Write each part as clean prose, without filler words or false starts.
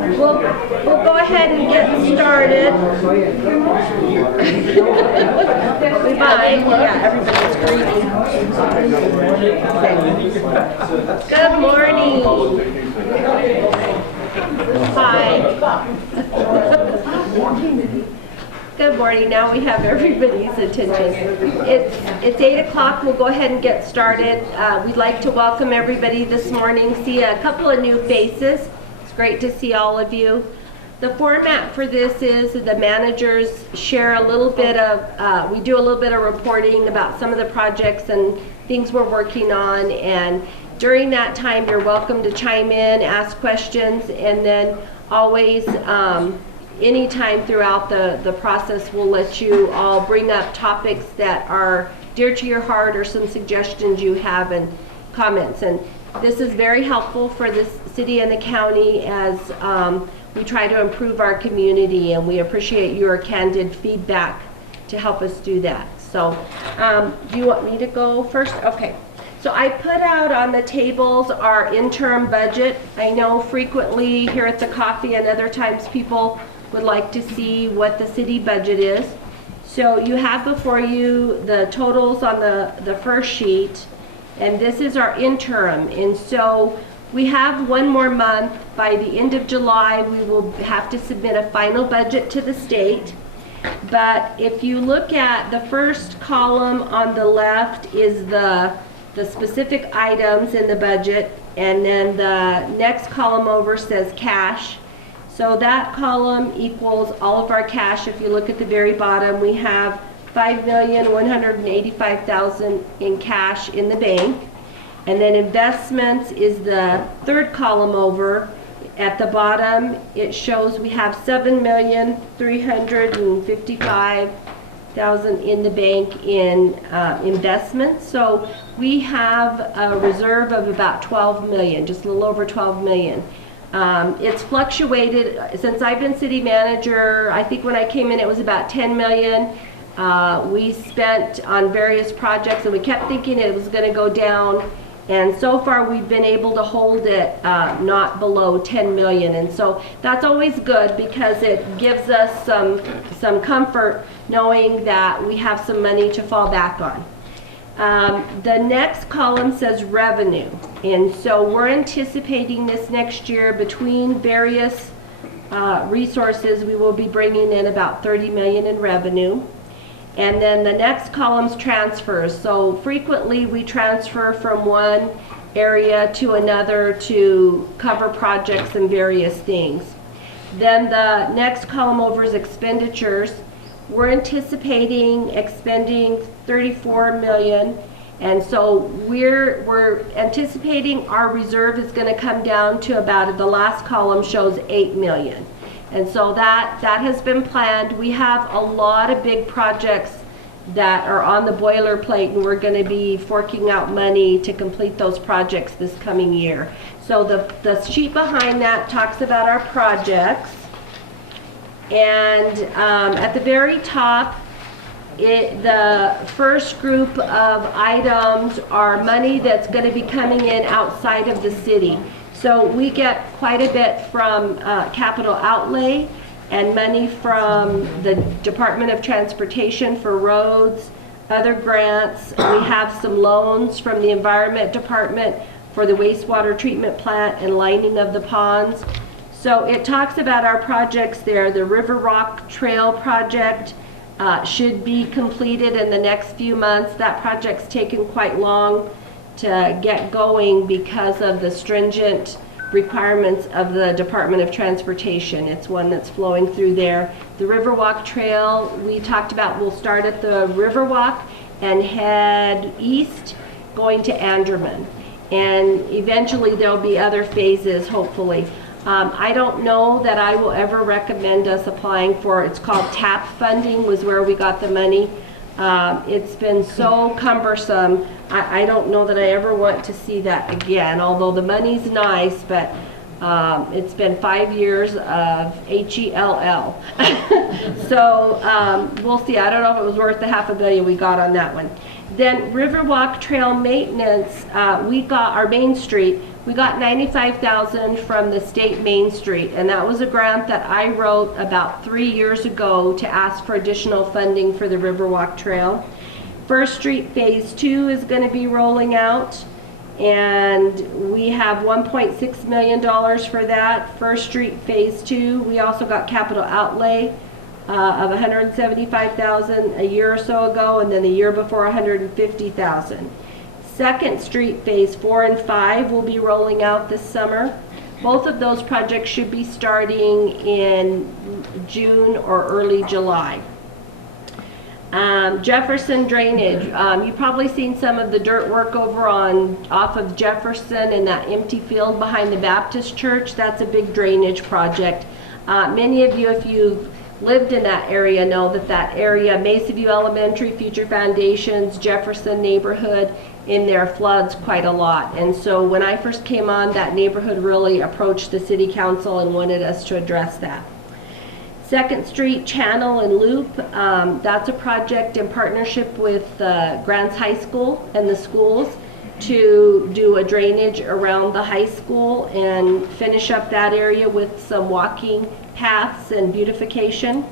We'll go ahead and get started. Goodbye. Yeah, everybody's greeting. Good morning. Hi. Good morning. Now we have everybody's attention. It's 8 o'clock. We'll go ahead and get started. We'd like to welcome everybody this morning. See a couple of new faces. It's great to see all of you. The format for this is the managers share a little bit of, we do a little bit of reporting about some of the projects and things we're working on, and during that time you're welcome to chime in, ask questions, and then always anytime throughout the process we'll let you all bring up topics that are dear to your heart or some suggestions you have and comments. And this is very helpful for the city and the county as we try to improve our community, and we appreciate your candid feedback to help us do that. So do you want me to go first? Okay. So I put out on the tables our interim budget. I know frequently here at the coffee and other times people would like to see what the city budget is. So you have before you the totals on the first sheet, and this is our interim. And so we have one more month. By the end of July, we will have to submit a final budget to the state. But if you look at the first column on the left is the specific items in the budget, and then the next column over says cash. So that column equals all of our cash. If you look at the very bottom, we have $5,185,000 in cash in the bank. And then investments is the third column over. At the bottom, it shows we have $7,355,000 in the bank in investments. So we have a reserve of about $12 million, just a little over $12 million. It's fluctuated since I've been city manager. I think when I came in it was about $10 million. We spent on various projects and we kept thinking it was going to go down, and so far we've been able to hold it not below 10 million, and so that's always good because it gives us some comfort knowing that we have some money to fall back on. The next column says revenue, and so we're anticipating this next year between various resources we will be bringing in about 30 million in revenue. And then the next column's transfers. So frequently we transfer from one area to another to cover projects and various things. Then the next column over is expenditures. We're anticipating expending 34 million, and so we're anticipating our reserve is going to come down to about, the last column shows 8 million. And so that has been planned. We have a lot of big projects that are on the boilerplate, and we're going to be forking out money to complete those projects this coming year. So the sheet behind that talks about our projects. And at the very top, the first group of items are money that's going to be coming in outside of the city. So we get quite a bit from capital outlay and money from the Department of Transportation for roads, other grants. We have some loans from the Environment Department for the wastewater treatment plant and lining of the ponds. So it talks about our projects there. The River Rock Trail project should be completed in the next few months. That project's taken quite long to get going because of the stringent requirements of the Department of Transportation. It's one that's flowing through there. The Riverwalk Trail, we talked about, we'll start at the Riverwalk and head east going to Anderman. And eventually there'll be other phases, hopefully. I don't know that I will ever recommend us applying for, it's called TAP funding, was where we got the money. It's been so cumbersome. I don't know that I ever want to see that again, although the money's nice, but it's been 5 years of HELL. So we'll see. I don't know if it was worth the $500 million we got on that one. Then Riverwalk Trail Maintenance, we got our Main Street, we got $95,000 from the state Main Street, and that was a grant that I wrote about 3 years ago to ask for additional funding for the Riverwalk Trail. First Street Phase 2 is going to be rolling out, and we have $1.6 million for that. First Street Phase 2, we also got capital outlay of $175,000 a year or so ago, and then the year before $150,000. Second Street Phase 4 and 5 will be rolling out this summer. Both of those projects should be starting in June or early July. Jefferson Drainage, you've probably seen some of the dirt work over off of Jefferson in that empty field behind the Baptist Church. That's a big drainage project. Many of you, if you've lived in that area, know that area, Mesa View Elementary, Future Foundations, Jefferson neighborhood, in there floods quite a lot. And so when I first came on, that neighborhood really approached the city council and wanted us to address that. Second Street Channel and Loop, that's a project in partnership with Grants High School and the schools to do a drainage around the high school and finish up that area with some walking paths and beautification.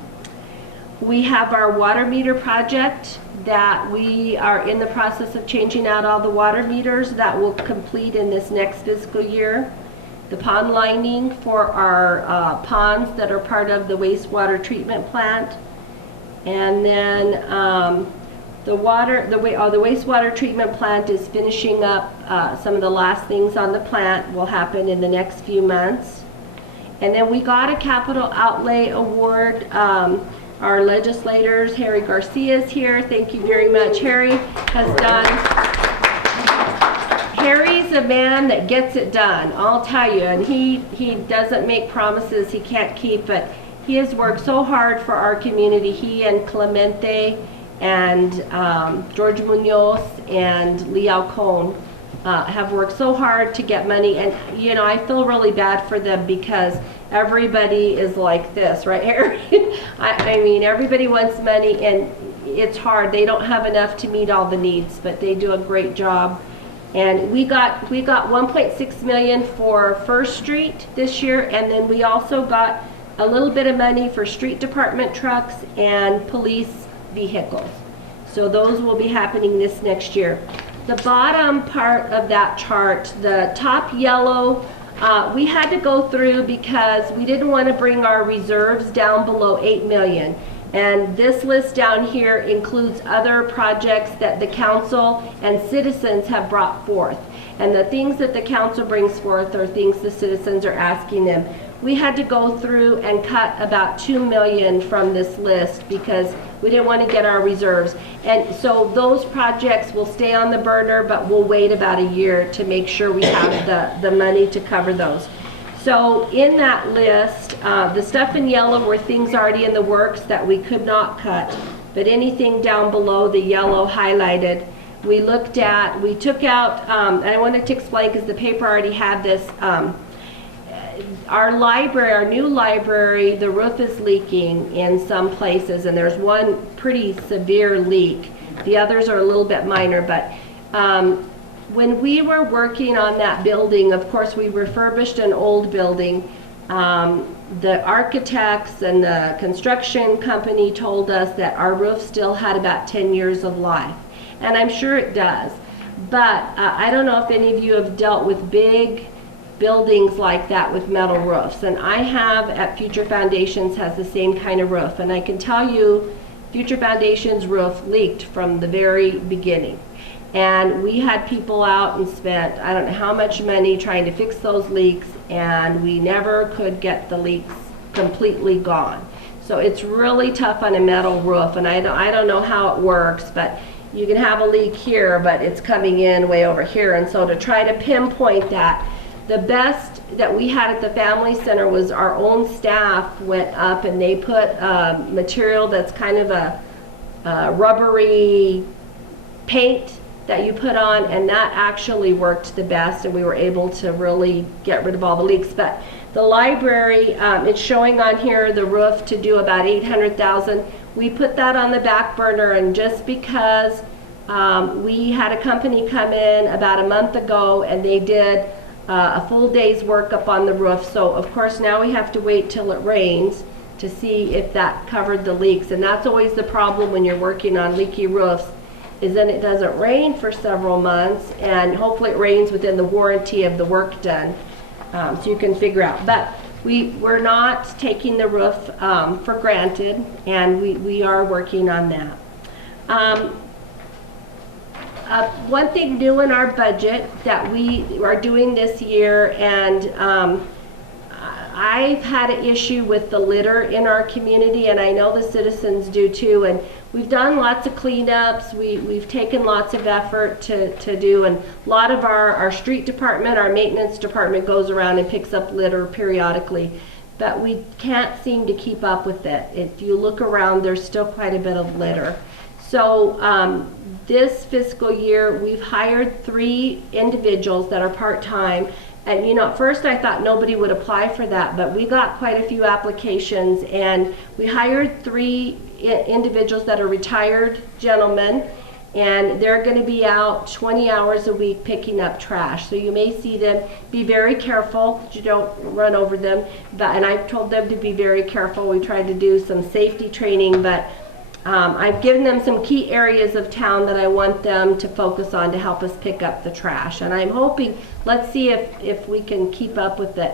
We have our water meter project that we are in the process of changing out all the water meters. That will complete in this next fiscal year. The pond lining for our ponds that are part of the wastewater treatment plant. And then the wastewater treatment plant is finishing up some of the last things on the plant. Will happen in the next few months. And then we got a capital outlay award. Our legislators, Harry Garcia is here. Thank you very much. Harry has done. Harry's a man that gets it done, I'll tell you. And he doesn't make promises he can't keep, but he has worked so hard for our community. He and Clemente and George Munoz and Lee Alcone have worked so hard to get money. And you know, I feel really bad for them because everybody is like this, right, Harry? I mean, everybody wants money and it's hard. They don't have enough to meet all the needs, but they do a great job. And we got 1.6 million for First Street this year, and then we also got a little bit of money for street department trucks and police vehicles. So those will be happening this next year. The bottom part of that chart, the top yellow, we had to go through because we didn't want to bring our reserves down below 8 million. And this list down here includes other projects that the council and citizens have brought forth. And the things that the council brings forth are things the citizens are asking them. We had to go through and cut about 2 million from this list because we didn't want to get our reserves. And so those projects will stay on the burner, but we'll wait about a year to make sure we have the money to cover those. So in that list, the stuff in yellow were things already in the works that we could not cut, but anything down below the yellow highlighted, we looked at, we took out, and I wanted to explain because the paper already had this, our library, our new library, the roof is leaking in some places, and there's one pretty severe leak. The others are a little bit minor, but when we were working on that building, of course, we refurbished an old building. The architects and the construction company told us that our roof still had about 10 years of life. And I'm sure it does. But I don't know if any of you have dealt with big buildings like that with metal roofs. And I have at Future Foundations has the same kind of roof. And I can tell you, Future Foundations roof leaked from the very beginning. And we had people out and spent, I don't know how much money trying to fix those leaks, and we never could get the leaks completely gone. So it's really tough on a metal roof, and I don't know how it works, but you can have a leak here, but it's coming in way over here. And so to try to pinpoint that, the best that we had at the Family Center was our own staff went up and they put material that's kind of a rubbery paint that you put on, and that actually worked the best, and we were able to really get rid of all the leaks. But the library, it's showing on here the roof to do about $800,000. We put that on the back burner, and just because We had a company come in about a month ago and they did a full day's work up on the roof. So of course now we have to wait till it rains to see if that covered the leaks. And that's always the problem when you're working on leaky roofs, is then it doesn't rain for several months, and hopefully it rains within the warranty of the work done. So you can figure out. But we're not taking the roof for granted, and we are working on that. One thing new in our budget that we are doing this year, and I've had an issue with the litter in our community, and I know the citizens do too, and we've done lots of cleanups. We've taken lots of effort to do, and a lot of our street department, our maintenance department goes around and picks up litter periodically, but we can't seem to keep up with it. If you look around, there's still quite a bit of litter. So this fiscal year, we've hired 3 individuals that are part-time. And you know, at first I thought nobody would apply for that, but we got quite a few applications, and we hired 3 individuals that are retired gentlemen, and they're going to be out 20 hours a week picking up trash. So you may see them. Be very careful that you don't run over them. And I've told them to be very careful. We tried to do some safety training, but I've given them some key areas of town that I want them to focus on to help us pick up the trash. And I'm hoping, let's see if we can keep up with it.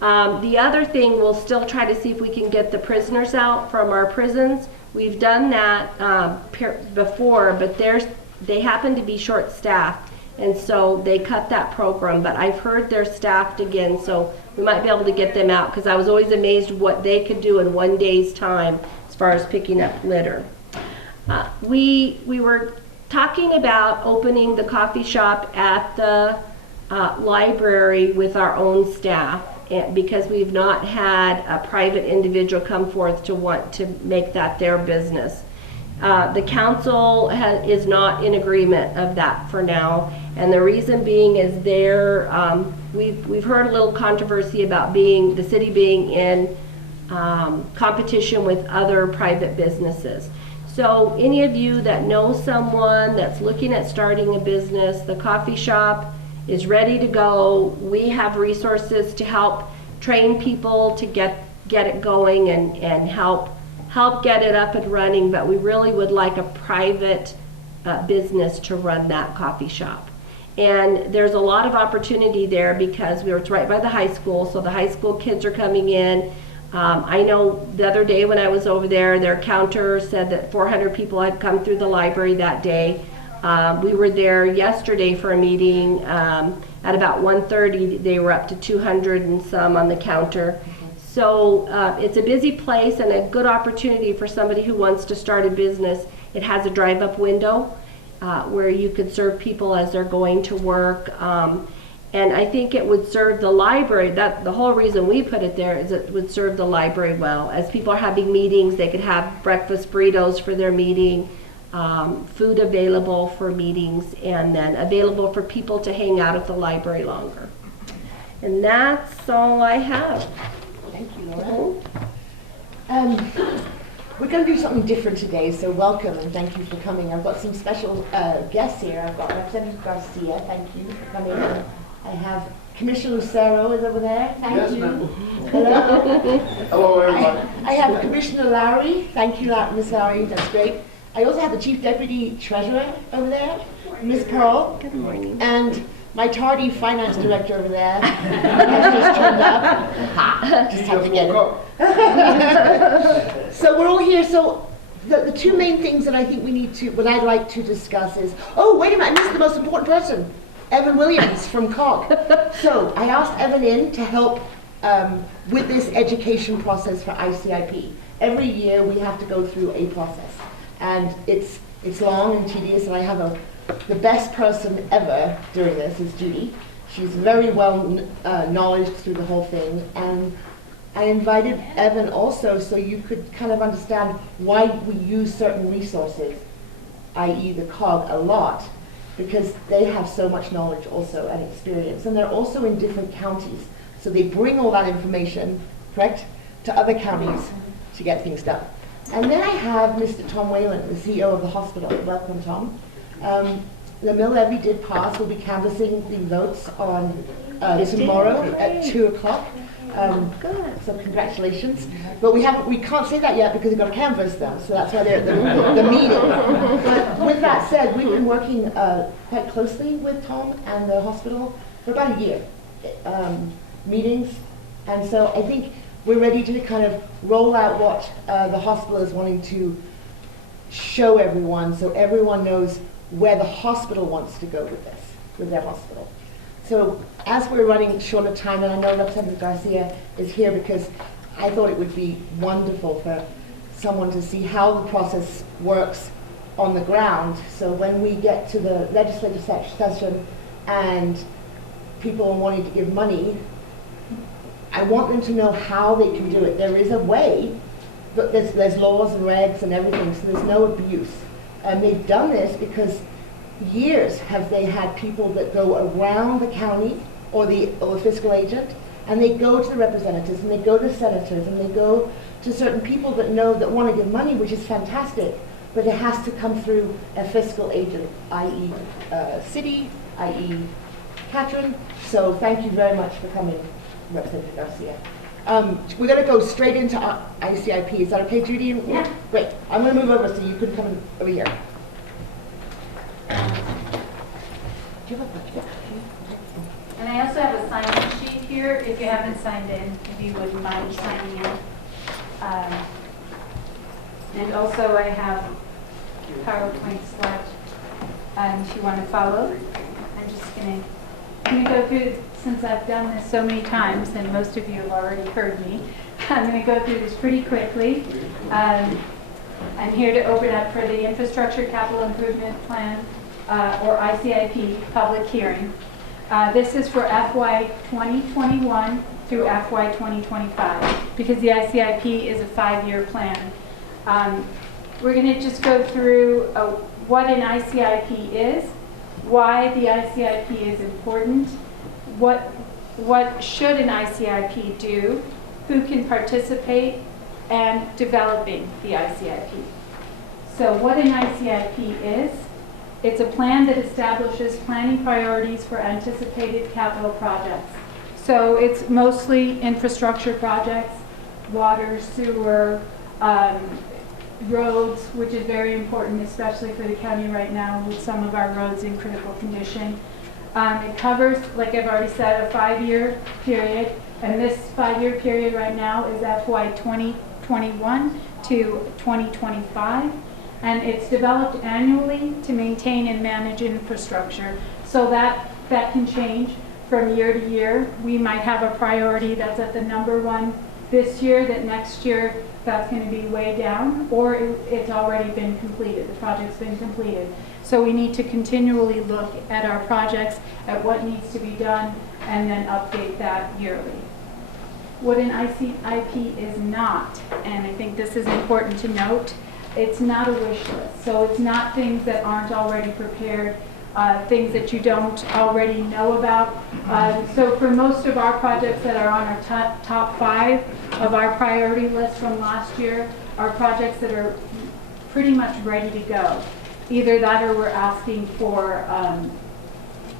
The other thing, we'll still try to see if we can get the prisoners out from our prisons. We've done that before, but they happen to be short-staffed, and so they cut that program. But I've heard they're staffed again, so we might be able to get them out, because I was always amazed what they could do in one day's time as far as picking up litter. We were talking about opening the coffee shop at the library with our own staff, because we've not had a private individual come forth to want to make that their business. The council is not in agreement of that for now, and the reason being is we've heard a little controversy about the city being in competition with other private businesses. So any of you that know someone that's looking at starting a business, the coffee shop is ready to go. We have resources to help train people to get it going and help get it up and running, but we really would like a private business to run that coffee shop. And there's a lot of opportunity there because it's right by the high school, so the high school kids are coming in. I know the other day when I was over there, their counter said that 400 people had come through the library that day. We were there yesterday for a meeting. At about 1:30, they were up to 200 and some on the counter. So it's a busy place and a good opportunity for somebody who wants to start a business. It has a drive-up window where you could serve people as they're going to work. And I think it would serve the library. The whole reason we put it there is it would serve the library well. As people are having meetings, they could have breakfast burritos for their meeting, food available for meetings, and then available for people to hang out at the library longer. And that's all I have. Thank you, Laura. We're going to do something different today, so welcome and thank you for coming. I've got some special guests here. I've got Representative Garcia, thank you for coming. I have Commissioner Lucero is over there. Thank you. Hello. Hello, everybody. I have Commissioner Lowry. Thank you, Ms. Lowry. That's great. I also have the Chief Deputy Treasurer over there, Ms. Pearl. Good morning. And my tardy Finance Director over there has just turned up. Just had to get it. So we're all here. So the 2 main things that I think what I'd like to discuss is, oh, wait a minute, I missed the most important person. Evan Williams from COG. So I asked Evan in to help with this education process for ICIP. Every year we have to go through a process, and it's long and tedious. And I have the best person ever doing this is Judy. She's very well knowledge through the whole thing, and I invited Evan also so you could kind of understand why we use certain resources, i.e. the COG, a lot. Because they have so much knowledge also and experience. And they're also in different counties. So they bring all that information, correct, to other counties to get things done. And then I have Mr. Tom Whalen, the CEO of the hospital. Welcome, Tom. The mill levy did pass. We'll be canvassing the votes on It did? tomorrow at 2 o'clock. Good. So congratulations. But we can't say that yet because we've got to canvass them. So that's why they're at the meeting. But with that said, we've been working quite closely with Tom and the hospital for about a year. Meetings. And so I think we're ready to kind of roll out what the hospital is wanting to show everyone, so everyone knows where the hospital wants to go with this, with their hospital. So as we're running short of time, and I know Representative Garcia is here because I thought it would be wonderful for someone to see how the process works on the ground. So when we get to the legislative session and people are wanting to give money, I want them to know how they can do it. There is a way, but there's laws and regs and everything, so there's no abuse. And they've done this because years have they had people that go around the county or the fiscal agent, and they go to the representatives, and they go to senators, and they go to certain people that know that want to give money, which is fantastic, but it has to come through a fiscal agent, i.e. City, i.e. Catherine. So thank you very much for coming, Representative Garcia. We're going to go straight into ICIP. Is that okay, Judy? Yeah. Great. I'm going to move over so you could come over here. Do you have a And I also have a sign-in sheet here, if you haven't signed in, if you wouldn't mind signing in. And also I have PowerPoint slides, if you want to follow. I'm just going to go through, since I've done this so many times, and most of you have already heard me, I'm going to go through this pretty quickly. I'm here to open up for the Infrastructure Capital Improvement Plan, or ICIP, public hearing. This is for FY 2021 through FY 2025, because the ICIP is a 5-year plan. We're going to just go through what an ICIP is, why the ICIP is important, what should an ICIP do, who can participate, and developing the ICIP. So what an ICIP is, it's a plan that establishes planning priorities for anticipated capital projects. So it's mostly infrastructure projects, water, sewer, roads, which is very important, especially for the county right now with some of our roads in critical condition. It covers, like I've already said, a 5-year period, and this 5-year period right now is FY 2021 to 2025. And it's developed annually to maintain and manage infrastructure. So that can change from year to year. We might have a priority that's at the number 1 this year, that next year that's going to be way down, or it's already been completed, the project's been completed. So we need to continually look at our projects, at what needs to be done, and then update that yearly. What an ICIP is not, and I think this is important to note, it's not a wish list. So it's not things that aren't already prepared, things that you don't already know about. So for most of our projects that are on our top 5 of our priority list from last year are projects that are pretty much ready to go. Either that or we're asking for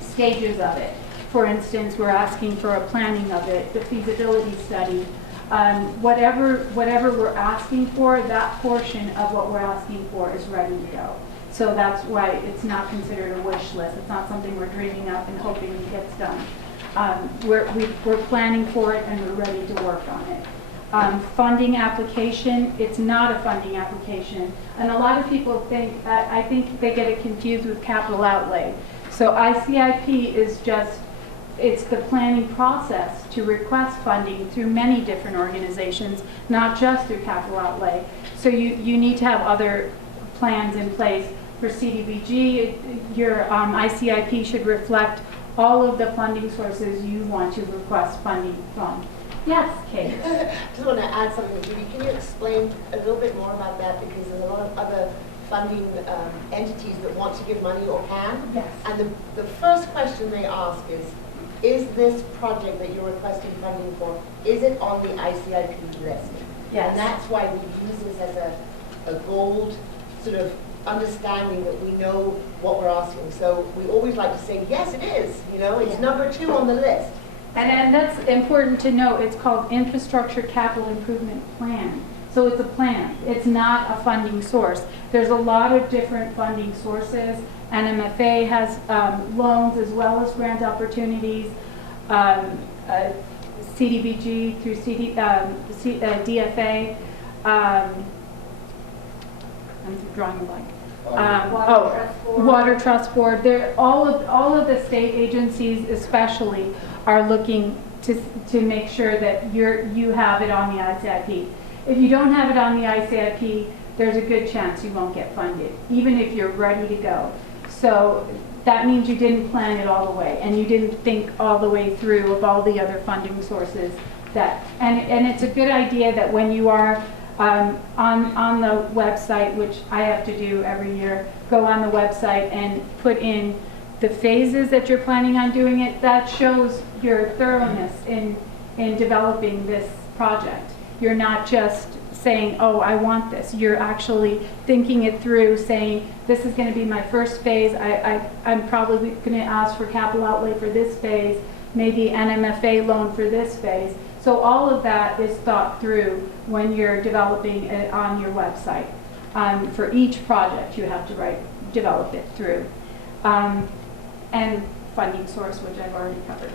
stages of it. For instance, we're asking for a planning of it, the feasibility study. Whatever we're asking for, that portion of what we're asking for is ready to go. So that's why it's not considered a wish list. It's not something we're dreaming up and hoping it gets done. We're planning for it and we're ready to work on it. Funding application, it's not a funding application. And a lot of people think, I think they get it confused with capital outlay. So ICIP is just, it's the planning process to request funding through many different organizations, not just through capital outlay. So you need to have other plans in place. For CDBG, your ICIP should reflect all of the funding sources you want to request funding from. Yes, Kate? Just want to add something, Judy. Can you explain a little bit more about that? Because there's a lot of other funding entities that want to give money or can. Yes. And the first question they ask is this project that you're requesting funding for, is it on the ICIP list? Yes. And that's why we use this as a gold sort of understanding that we know what we're asking. So we always like to say, yes, it is, you know, it's number 2 on the list. And that's important to note, it's called Infrastructure Capital Improvement Plan. So it's a plan, it's not a funding source. There's a lot of different funding sources. NMFA has loans as well as grant opportunities. CDBG through DFA. I'm drawing a blank. Water Trust Board. All of the state agencies, especially, are looking to make sure that you have it on the ICIP. If you don't have it on the ICIP, there's a good chance you won't get funded, even if you're ready to go. So that means you didn't plan it all the way, and you didn't think all the way through of all the other funding sources. And it's a good idea that when you are on the website, which I have to do every year, go on the website and put in the phases that you're planning on doing it. That shows your thoroughness in developing this project. You're not just saying, oh, I want this. You're actually thinking it through, saying, this is going to be my first phase. I'm probably going to ask for capital outlay for this phase, maybe NMFA loan for this phase. So all of that is thought through when you're developing it on your website. For each project, you have to develop it through. And funding source, which I've already covered.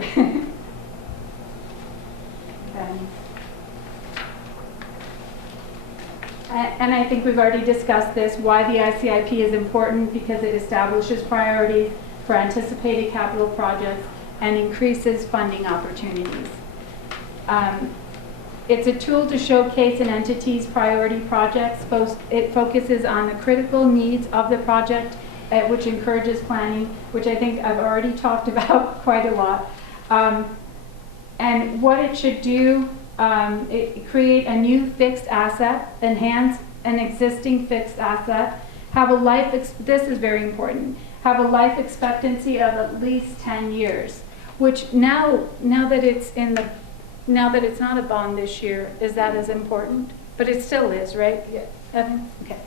And I think we've already discussed this, why the ICIP is important, because it establishes priorities for anticipated capital projects and increases funding opportunities. It's a tool to showcase an entity's priority projects. It focuses on the critical needs of the project, which encourages planning, which I think I've already talked about quite a lot. And what it should do, create a new fixed asset, enhance an existing fixed asset, have a this is very important, have a life expectancy of at least 10 years, which now that it's not a bond this year, is that as important? But it still is, right? Yes. Evan? Okay.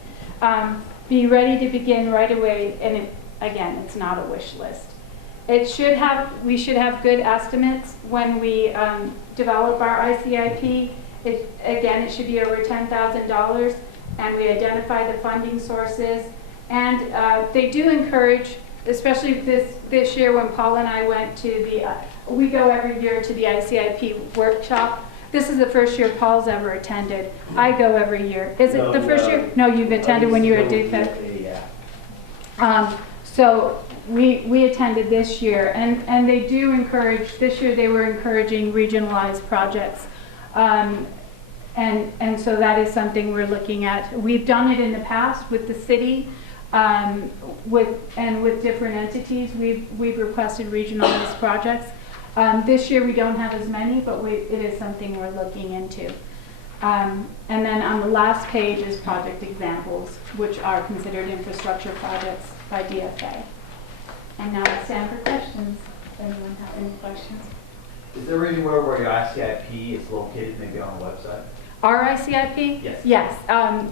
Be ready to begin right away, and again, it's not a wish list. We should have good estimates when we develop our ICIP. It should be over $10,000, and we identify the funding sources. And they do encourage, especially this year when Paul and I went to we go every year to the ICIP workshop. This is the first year Paul's ever attended. I go every year. Is it the first year? No, you've attended when you were at DFA. Yeah. So we attended this year, and they do encourage, this year they were encouraging regionalized projects. And so that is something we're looking at. We've done it in the past with the city, with different entities. We've requested regionalized projects. This year we don't have as many, but it is something we're looking into. And then on the last page is project examples, which are considered infrastructure projects by DFA. And now it's time for questions. Does anyone have any questions? Is there anywhere where your ICIP is located, maybe on the website? Our ICIP? Yes. Yes.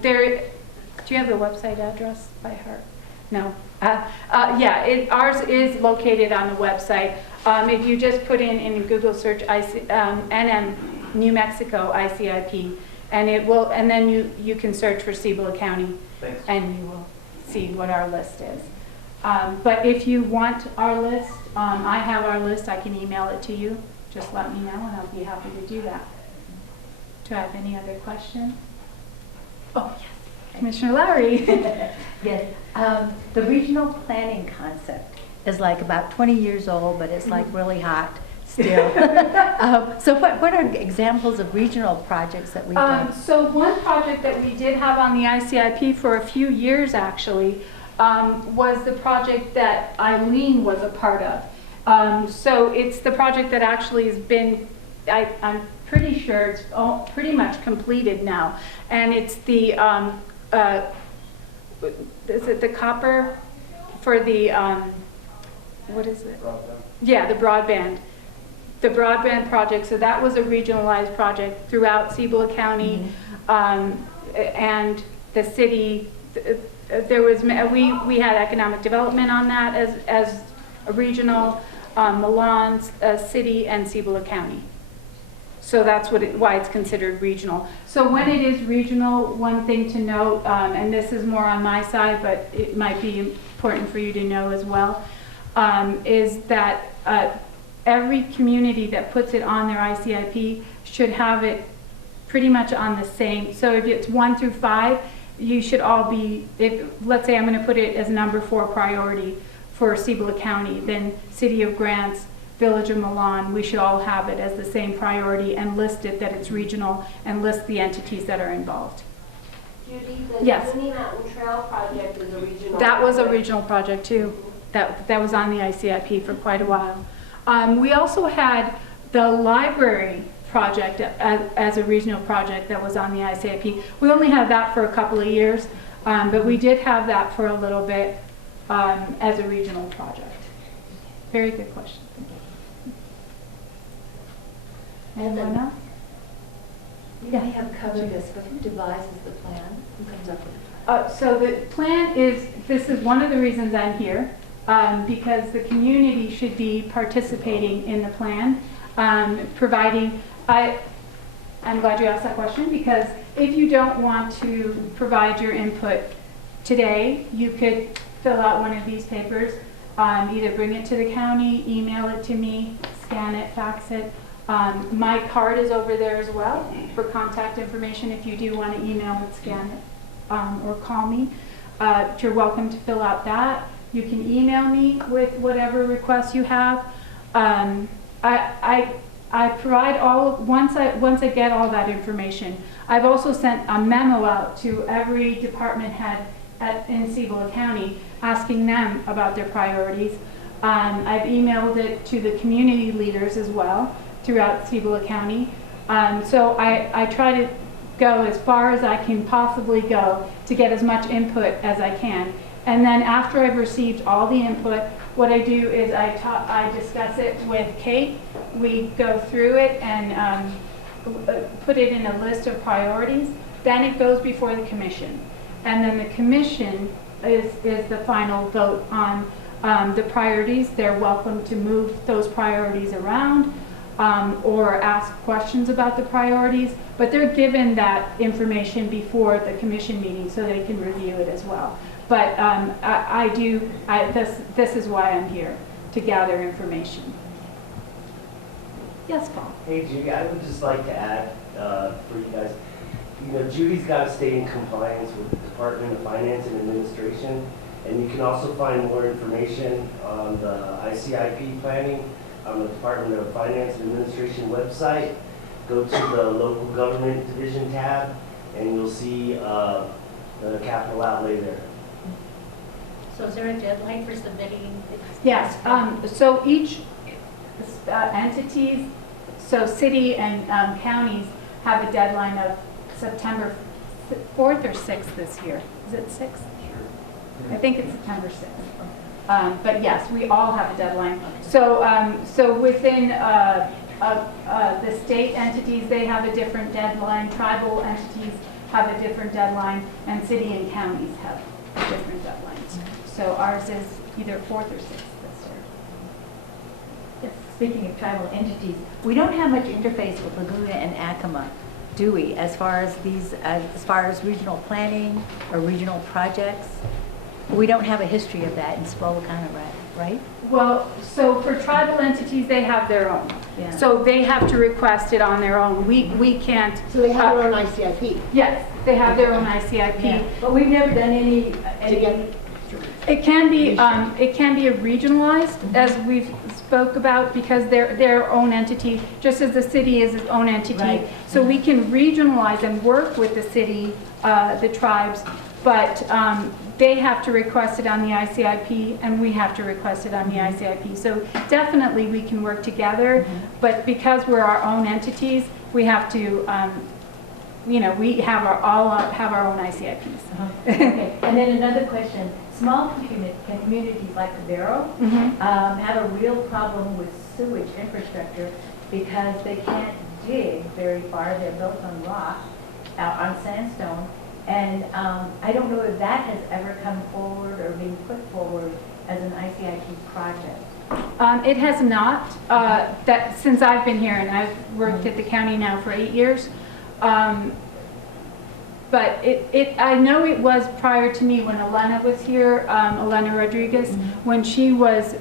Do you have the website address by heart? No. Ours is located on the website. If you just put in Google search NM New Mexico ICIP, and it will, and then you can search for Cibola County. Thanks. And you will see what our list is. But if you want our list, I have our list. I can email it to you. Just let me know, and I'll be happy to do that. Do I have any other questions? Oh, yes. Commissioner Lowry. Yes, the regional planning concept is like about 20 years old, but it's like really hot still. So what are examples of regional projects that we've done? So one project that we did have on the ICIP for a few years actually was the project that Eileen was a part of. So it's the project that actually has been, I'm pretty sure it's pretty much completed now. And it's the, is it the copper for the, what is it? Broadband. Yeah, the broadband. The broadband project, so that was a regionalized project throughout Cibola County, and the city, we had economic development on that as a regional, Milan, city, and Cibola County. So that's why it's considered regional. So when it is regional, one thing to note, and this is more on my side, but it might be important for you to know as well, is that every community that puts it on their ICIP should have it pretty much on the same. So if it's 1 through 5, you should all be, let's say I'm going to put it as number 4 priority for Cibola County, then City of Grants, Village of Milan, we should all have it as the same priority and list it that it's regional and list the entities that are involved. Judy, the Yes. Winnie Mountain Trail project is a regional. That was a project. regional project too. That was on the ICIP for quite a while. We also had the library project as a regional project that was on the ICIP. We only had that for a couple of years, but we did have that for a little bit as a regional project. Very good question. Anyone else? You may have covered this, but who devises the plan? Who comes up with the plan? So the plan is, this is one of the reasons I'm here, because the community should be participating in the plan, providing, I'm glad you asked that question, because if you don't want to provide your input today, you could fill out one of these papers, either bring it to the county, email it to me, scan it, fax it. My card is over there as well for contact information if you do want to email and scan it or call me. You're welcome to fill out that. You can email me with whatever requests you have. I provide once I get all that information. I've also sent a memo out to every department head in Cibola County asking them about their priorities. I've emailed it to the community leaders as well throughout Cibola County. So I try to go as far as I can possibly go to get as much input as I can. And then after I've received all the input, what I do is I discuss it with Kate. We go through it and put it in a list of priorities. Then it goes before the commission. And then the commission is the final vote on the priorities. They're welcome to move those priorities around or ask questions about the priorities, but they're given that information before the commission meeting so they can review it as well. But this is why I'm here, to gather information. Yes, Paul? Hey Judy, I would just like to add for you guys, Judy's got to stay in compliance with the Department of Finance and Administration, and you can also find more information on the ICIP planning on the Department of Finance and Administration website. Go to the local government division tab, and you'll see the capital outlay there. So is there a deadline for submitting? Yes, so each entities, so city and counties have a deadline of September 4th or 6th this year. Is it 6th? Sure. I think it's September 6th. But yes, we all have a deadline. So within the state entities, they have a different deadline. Tribal entities have a different deadline, and city and counties have different deadlines. So ours is either 4th or 6th this year. Yes, speaking of tribal entities, we don't have much interface with Laguna and Acoma, do we, as far as regional planning or regional projects? We don't have a history of that in Cibola County, right? Well, so for tribal entities, they have their own. Yeah. So they have to request it on their own. We can't. So they have their own ICIP. Yes, they have their own ICIP. Yeah. But we've never done any It can be a regionalized, as we've spoke about, because they're their own entity, just as the city is its own entity. Right. So we can regionalize and work with the city, the tribes, but they have to request it on the ICIP, and we have to request it on the ICIP. So definitely we can work together, but because we're our own entities, we have to, we have our own ICIPs. Okay, and then another question. Small communities like Cabero have a real problem with sewage infrastructure because they can't dig very far. They're built on rock, on sandstone, And I don't know if that has ever come forward or been put forward as an ICIP project. It has not, that, since I've been here, and I've worked at the county now for 8 years. But I know it was prior to me when Elena was here, Elena Rodriguez, when she was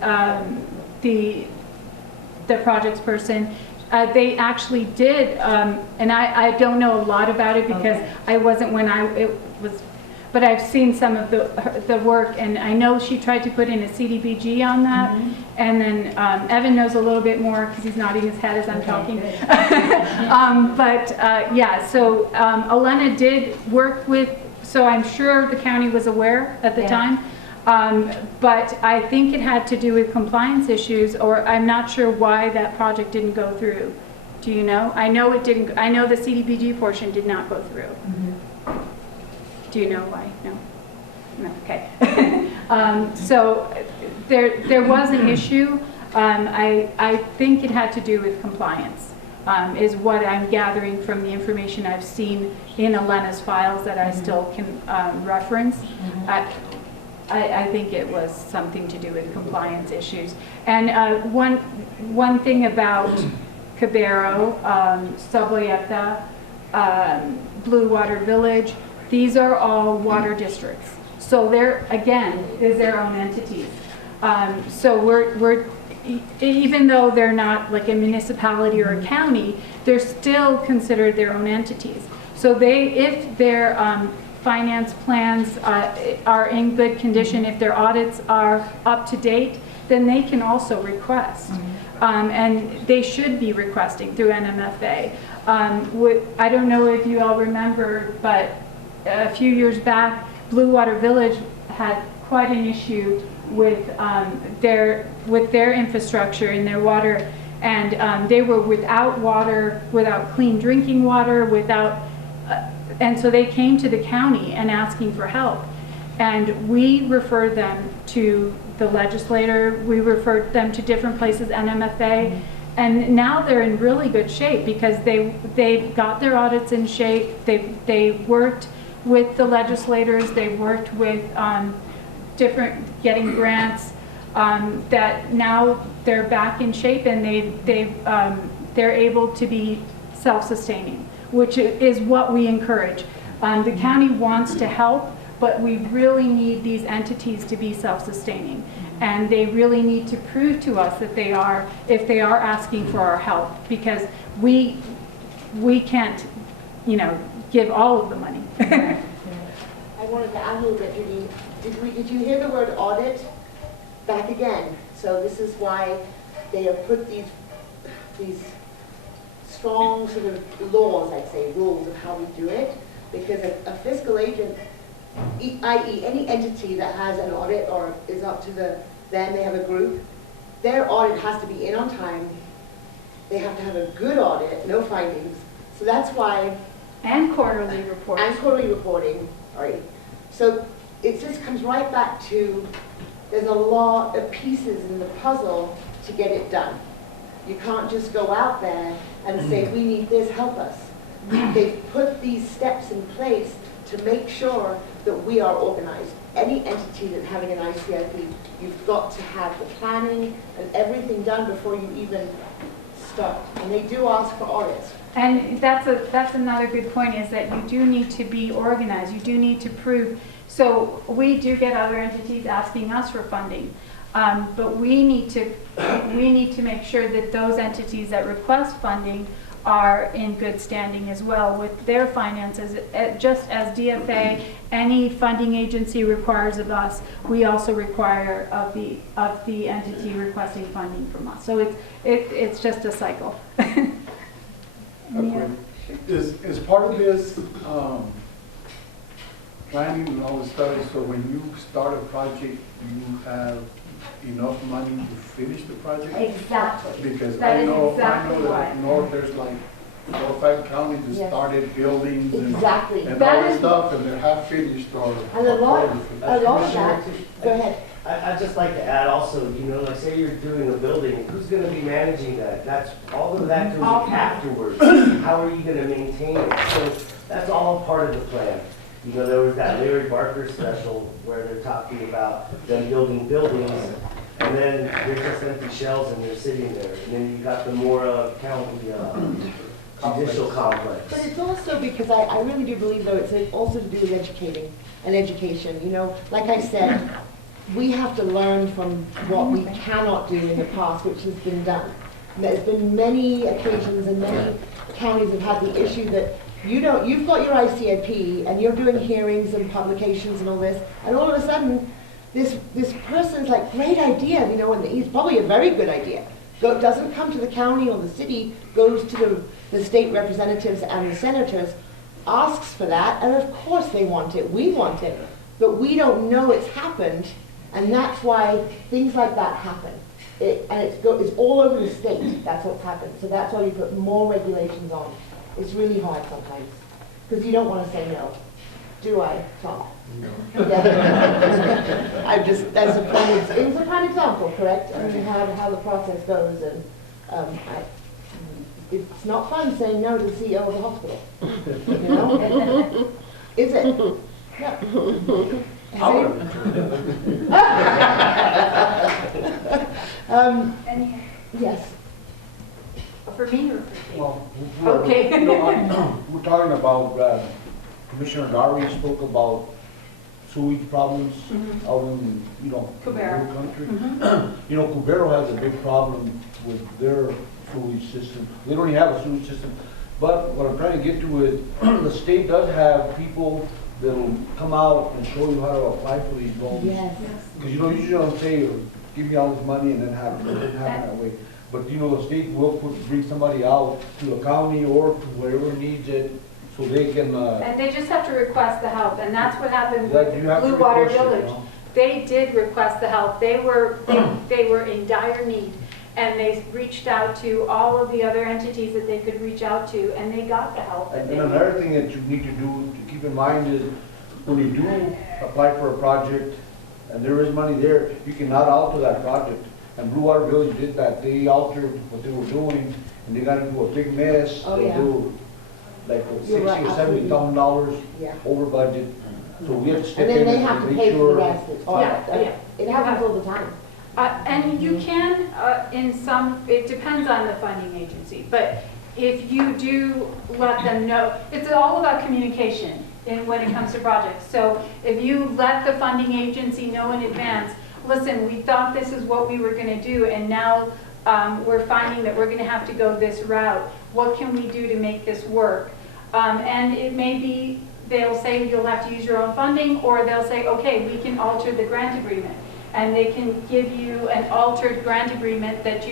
the projects person. They actually did, and I don't know a lot about it because Okay. I wasn't when it was, but I've seen some of the work, and I know she tried to put in a CDBG on that, and then Evan knows a little bit more because he's nodding his head as I'm talking. Yeah, so Elena did work with, so I'm sure the county was aware at the Yeah. time. But I think it had to do with compliance issues, or I'm not sure why that project didn't go through. Do you know? I know it didn't, I know the CDBG portion did not go through. Do you know why? No? No, okay. So there was an issue. I think it had to do with compliance, is what I'm gathering from the information I've seen in Elena's files that I still can reference. I think it was something to do with compliance issues. And one thing about Cabero, Saboyeta, Blue Water Village, these are all water districts. So they're, again, is their own entities. So we're even though they're not like a municipality or a county, they're still considered their own entities. So if their finance plans are in good condition, if their audits are up to date, then they can also request. And they should be requesting through NMFA. I don't know if you all remember, but a few years back, Blue Water Village had quite an issue with their infrastructure and their water, and they were without water, without clean drinking water, and so they came to the county and asking for help. And we referred them to the legislator, we referred them to different places, NMFA, and now they're in really good shape because they got their audits in shape, they worked with the legislators, they worked with getting grants, that now they're back in shape and they're able to be self-sustaining, which is what we encourage. The county wants to help, but we really need these entities to be self-sustaining. And they really need to prove to us that they are, if they are asking for our help, because we can't, give all of the money. I wanted to add a little bit, Judy. Did you hear the word audit? Back again. So this is why they have put these strong sort of laws, I'd say, rules of how we do it, because a fiscal agent, i.e. any entity that has an audit or is up to them, they have a group, their audit has to be in on time, they have to have a good audit, no findings. So that's why, And quarterly reports. and quarterly reporting, right? So it just comes right back to, there's a lot of pieces in the puzzle to get it done. You can't just go out there and say, we need this, help us. They've put these steps in place to make sure that we are organized. Any entity that's having an ICIP, you've got to have the planning and everything done before you even start. And they do ask for audits. And that's another good point, is that you do need to be organized. You do need to prove. So we do get other entities asking us for funding, but we need to make sure that those entities that request funding are in good standing as well with their finances. Just as DFA, any funding agency requires of us, we also require of the entity requesting funding from us. So it's just a cycle. Okay. Is part of this planning and all the stuff, so when you start a project, you have enough money to finish the project? Exactly. Because That I is know exactly that why. up north, there's like 4 or 5 counties that Yes. started buildings and Exactly. all That this is- stuff, and they're half finished or. And a lot quarter finished. of that, go ahead. I'd just like to add also, like say you're doing a building, who's gonna be managing that? That's, all of that goes All- afterwards. How are you gonna maintain it? So that's all part of the plan. You know, there was that Larry Barker special where they're talking about them building buildings, and then they're just empty shells and they're sitting there. And then you got the Mora County Judicial Complex. But it's also because I really do believe, though, it's also to do with educating and education. You know, like I said, we have to learn from what we cannot do in the past, which has been done. There's been many occasions and many counties have had the issue that you've got your ICIP and you're doing hearings and publications and all this, and all of a sudden, this person's like, great idea, you know, and he's probably a very good idea. Doesn't come to the county or the city, goes to the state representatives and the senators, asks for that, and of course they want it, we want it, but we don't know it's happened, and that's why things like that happen. It's all over the state, that's what's happened, so that's why you put more regulations on. It's really hard sometimes, because you don't want to say no. Do I, Tom? No. That's a prime example, correct? I mean, how the process goes, and it's not fun saying no to the CEO of the hospital. You know? Is it? Yeah. Yes. For me or for you? Well, Okay. we're talking about, Commissioner Gary spoke about sewage problems out in, you know, Cubero. rural country. You know, Cubero has a big problem with their sewage system. They don't even have a sewage system. But what I'm trying to get to is, the state does have people that'll come out and show you how to apply for these loans. Yes. Because you know, usually don't say, give me all this money and then have it. It doesn't happen that way. But you know, the state will bring somebody out to the county or to wherever needs it, so they can, And they just have to request the help, and that's what happened that you with have to Blue Water request it, Village. you know? They did request the help. They were in dire need, and they reached out to all of the other entities that they could reach out to, and they got the help that And they another needed. thing that you need to do, to keep in mind is, when you do apply for a project, and there is money there, you cannot alter that project. And Blue Water Village did that. They altered what they were doing, and they got into a big mess. Oh, They yeah. do like You're right, $60,000 or $70,000 Yeah. over budget. So we have to step And in then they have to and pay make for the sure. rest. Yeah. It happens all the time. And you can, in some, it depends on the funding agency, but if you do let them know, it's all about communication when it comes to projects. So if you let the funding agency know in advance, listen, we thought this is what we were going to do, and now we're finding that we're going to have to go this route. What can we do to make this work? And it may be, they'll say you'll have to use your own funding, or they'll say, okay, we can alter the grant agreement. And they can give you an altered grant agreement that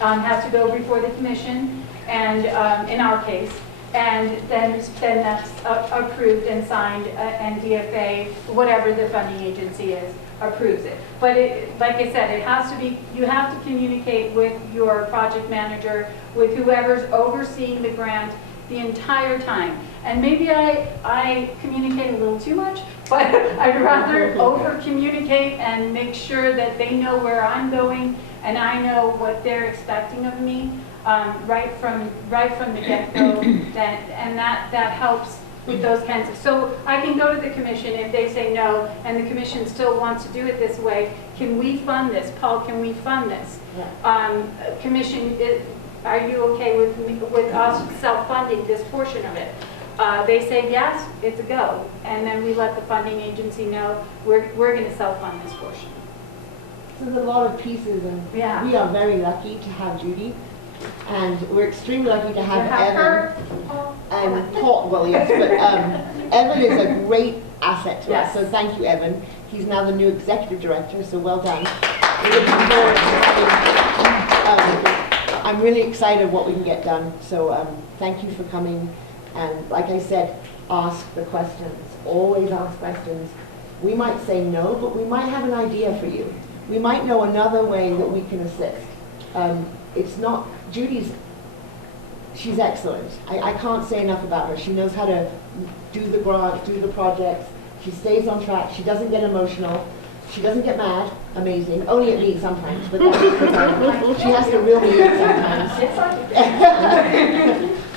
has to go before the commission, and in our case, and then that's approved and signed, and DFA, whatever the funding agency is, approves it. But like I said, it has to be, you have to communicate with your project manager, with whoever's overseeing the grant the entire time. And maybe I communicate a little too much, but I'd rather over-communicate and make sure that they know where I'm going and I know what they're expecting of me right from the get-go. And that helps with those kinds of, so I can go to the commission if they say no, and the commission still wants to do it this way. Can we fund this? Paul, can we fund this? Yeah. Commission, are you okay with us self-funding this portion of it? They say yes, it's a go, and then we let the funding agency know we're going to self-fund this portion. So there's a lot of pieces, and Yeah. we are very lucky to have Judy, and we're extremely lucky to have You have Evan. her, Paul? And Paul, well, yes, but Evan is a great asset to Yes. us, so thank you, Evan. He's now the new executive director, so well done. We're looking forward to having, I'm really excited what we can get done, so thank you for coming. And like I said, ask the questions, always ask questions. We might say no, but we might have an idea for you. We might know another way that we can assist. It's not, she's excellent. I can't say enough about her. She knows how to do the grants, do the projects. She stays on track. She doesn't get emotional. She doesn't get mad. Amazing. Only at me sometimes, but that's because she has to reel me in sometimes.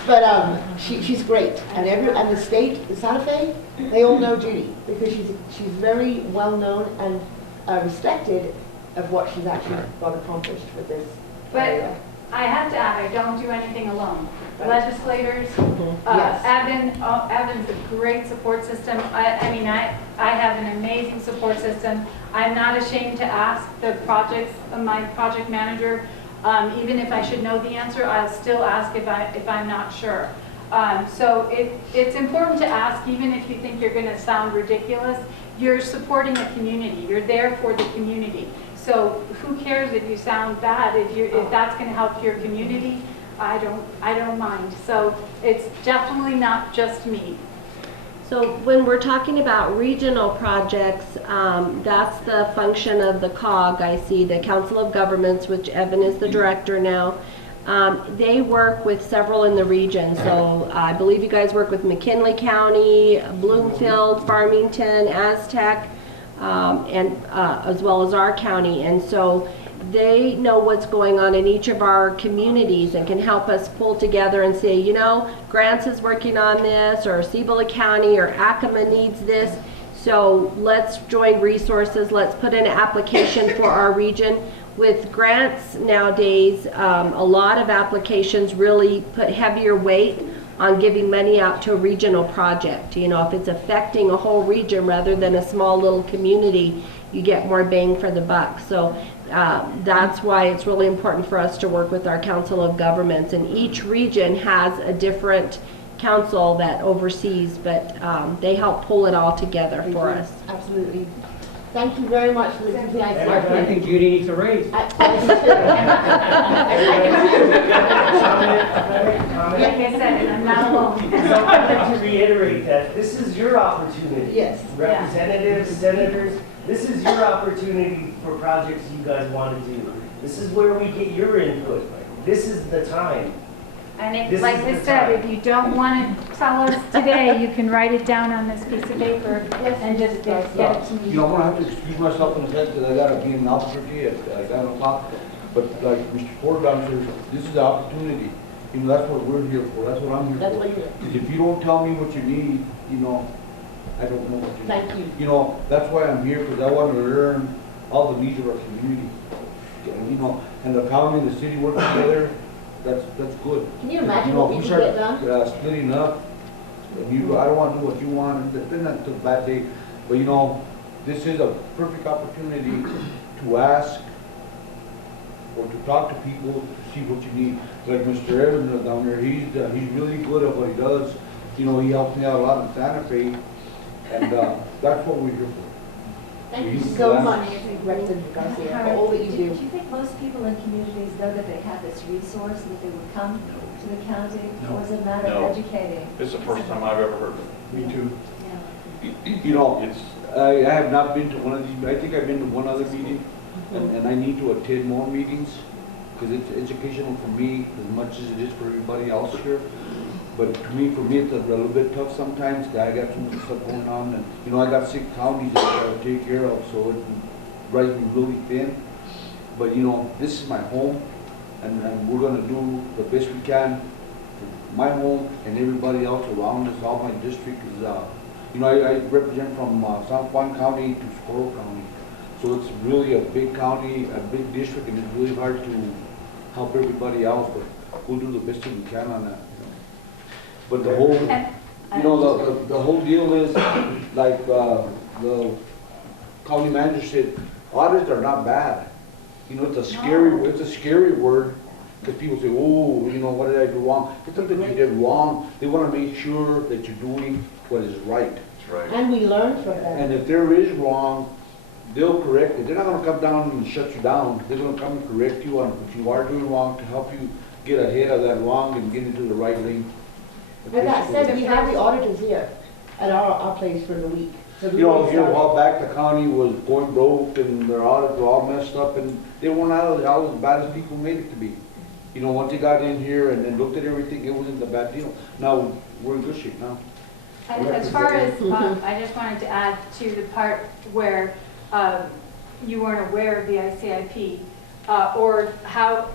But she's great, and the state, Santa Fe, they all know Judy because she's very well known and respected of what she's actually got accomplished with this. But I have to add, I don't do anything alone. Right. Legislators, Yes. Evan's a great support system. I mean, I have an amazing support system. I'm not ashamed to ask the projects, my project manager, even if I should know the answer, I'll still ask if I'm not sure. So it's important to ask, even if you think you're gonna sound ridiculous. You're supporting the community, you're there for the community. So who cares if you sound bad, if that's gonna help your community, I don't mind. So it's definitely not just me. So when we're talking about regional projects, that's the function of the COG, I see, the Council of Governments, which Evan is the director now. They work with several in the region, so I believe you guys work with McKinley County, Bloomfield, Farmington, Aztec, and as well as our county. And so they know what's going on in each of our communities and can help us pull together and say, you know, Grants is working on this, or Cibola County or Acoma needs this. So let's join resources, let's put in an application for our region. With grants nowadays, a lot of applications really put heavier weight on giving money out to a regional project. You know, if it's affecting a whole region rather than a small little community, you get more bang for the buck. So that's why it's really important for us to work with our Council of Governments. And each region has a different council that oversees, but they help pull it all together for us. Absolutely. Thank you very much for listening to the I think Judy needs a raise. Like I said, I'm not alone. So I'd like to reiterate that this is your opportunity. Yes. Representatives, senators, this is your opportunity for projects you guys want to do. This is where we get your input. This is the time. And This if, like is I the said, time. if you don't want to tell us today, you can write it down on this piece of paper and just get it to me. You know, I'm gonna have to excuse myself in a second, because I gotta be in Albuquerque at 9 o'clock. But like Mr. Porter says, this is the opportunity. You know, that's what we're here for, that's what I'm here for. That's what you're. Because if you don't tell me what you need, you know, I don't know what you need. Thank you. You know, that's why I'm here, because I want to learn all the needs of our community. You know, and the county and the city working together, that's good. Can you imagine You know, what we if could start, get done? splitting up, and you, I don't want to do what you want, and then that's a bad day. But you know, this is a perfect opportunity to ask or to talk to people to see what you need. Like Mr. Evans down there, he's really good at what he does. You know, he helped me out a lot in Santa Fe, and that's what we're here for. Thank you so much, Representative Garcia, for all that you Do do. you think most people in communities know that they have this resource, that they would come to the county? No. Or is it a matter No. of educating? It's the first time I've ever heard of it. Me too. Yeah. You know, It's, I have not been to one of these, I think I've been to one other meeting, and I need to attend more meetings, because it's educational for me as much as it is for everybody else here. But for me, it's a little bit tough sometimes, 'cause I got too much stuff going on, and, you know, I got 6 counties that I gotta take care of, so it drives me really thin. But, you know, this is my home, and we're gonna do the best we can for my home and everybody else around us. All my district is, you know, I represent from San Juan County to Socorro County. So it's really a big county, a big district, and it's really hard to help everybody else, but we'll do the best that we can on that. You know. But the whole, you know, the whole deal is, like the county manager said, audits are not bad. You know, it's a scary word, because people say, oh, you know, what did I do wrong? It's not that you did wrong, they want to make sure that you're doing what is right. that's right. And we learn from them. And if there is wrong, they'll correct it. They're not gonna come down and shut you down. They're gonna come and correct you on what you are doing wrong to help you get ahead of that wrong and get into the right lane. With that said, we have the auditors here at our place for the week. So we You know, will here a start- while back, the county was going broke and their audits were all messed up, and they weren't all as bad as people made it to be. You know, once they got in here and looked at everything, it wasn't a bad deal. Now, we're in good shape now. And as far as, I just wanted to add to the part where you weren't aware of the ICIP, or how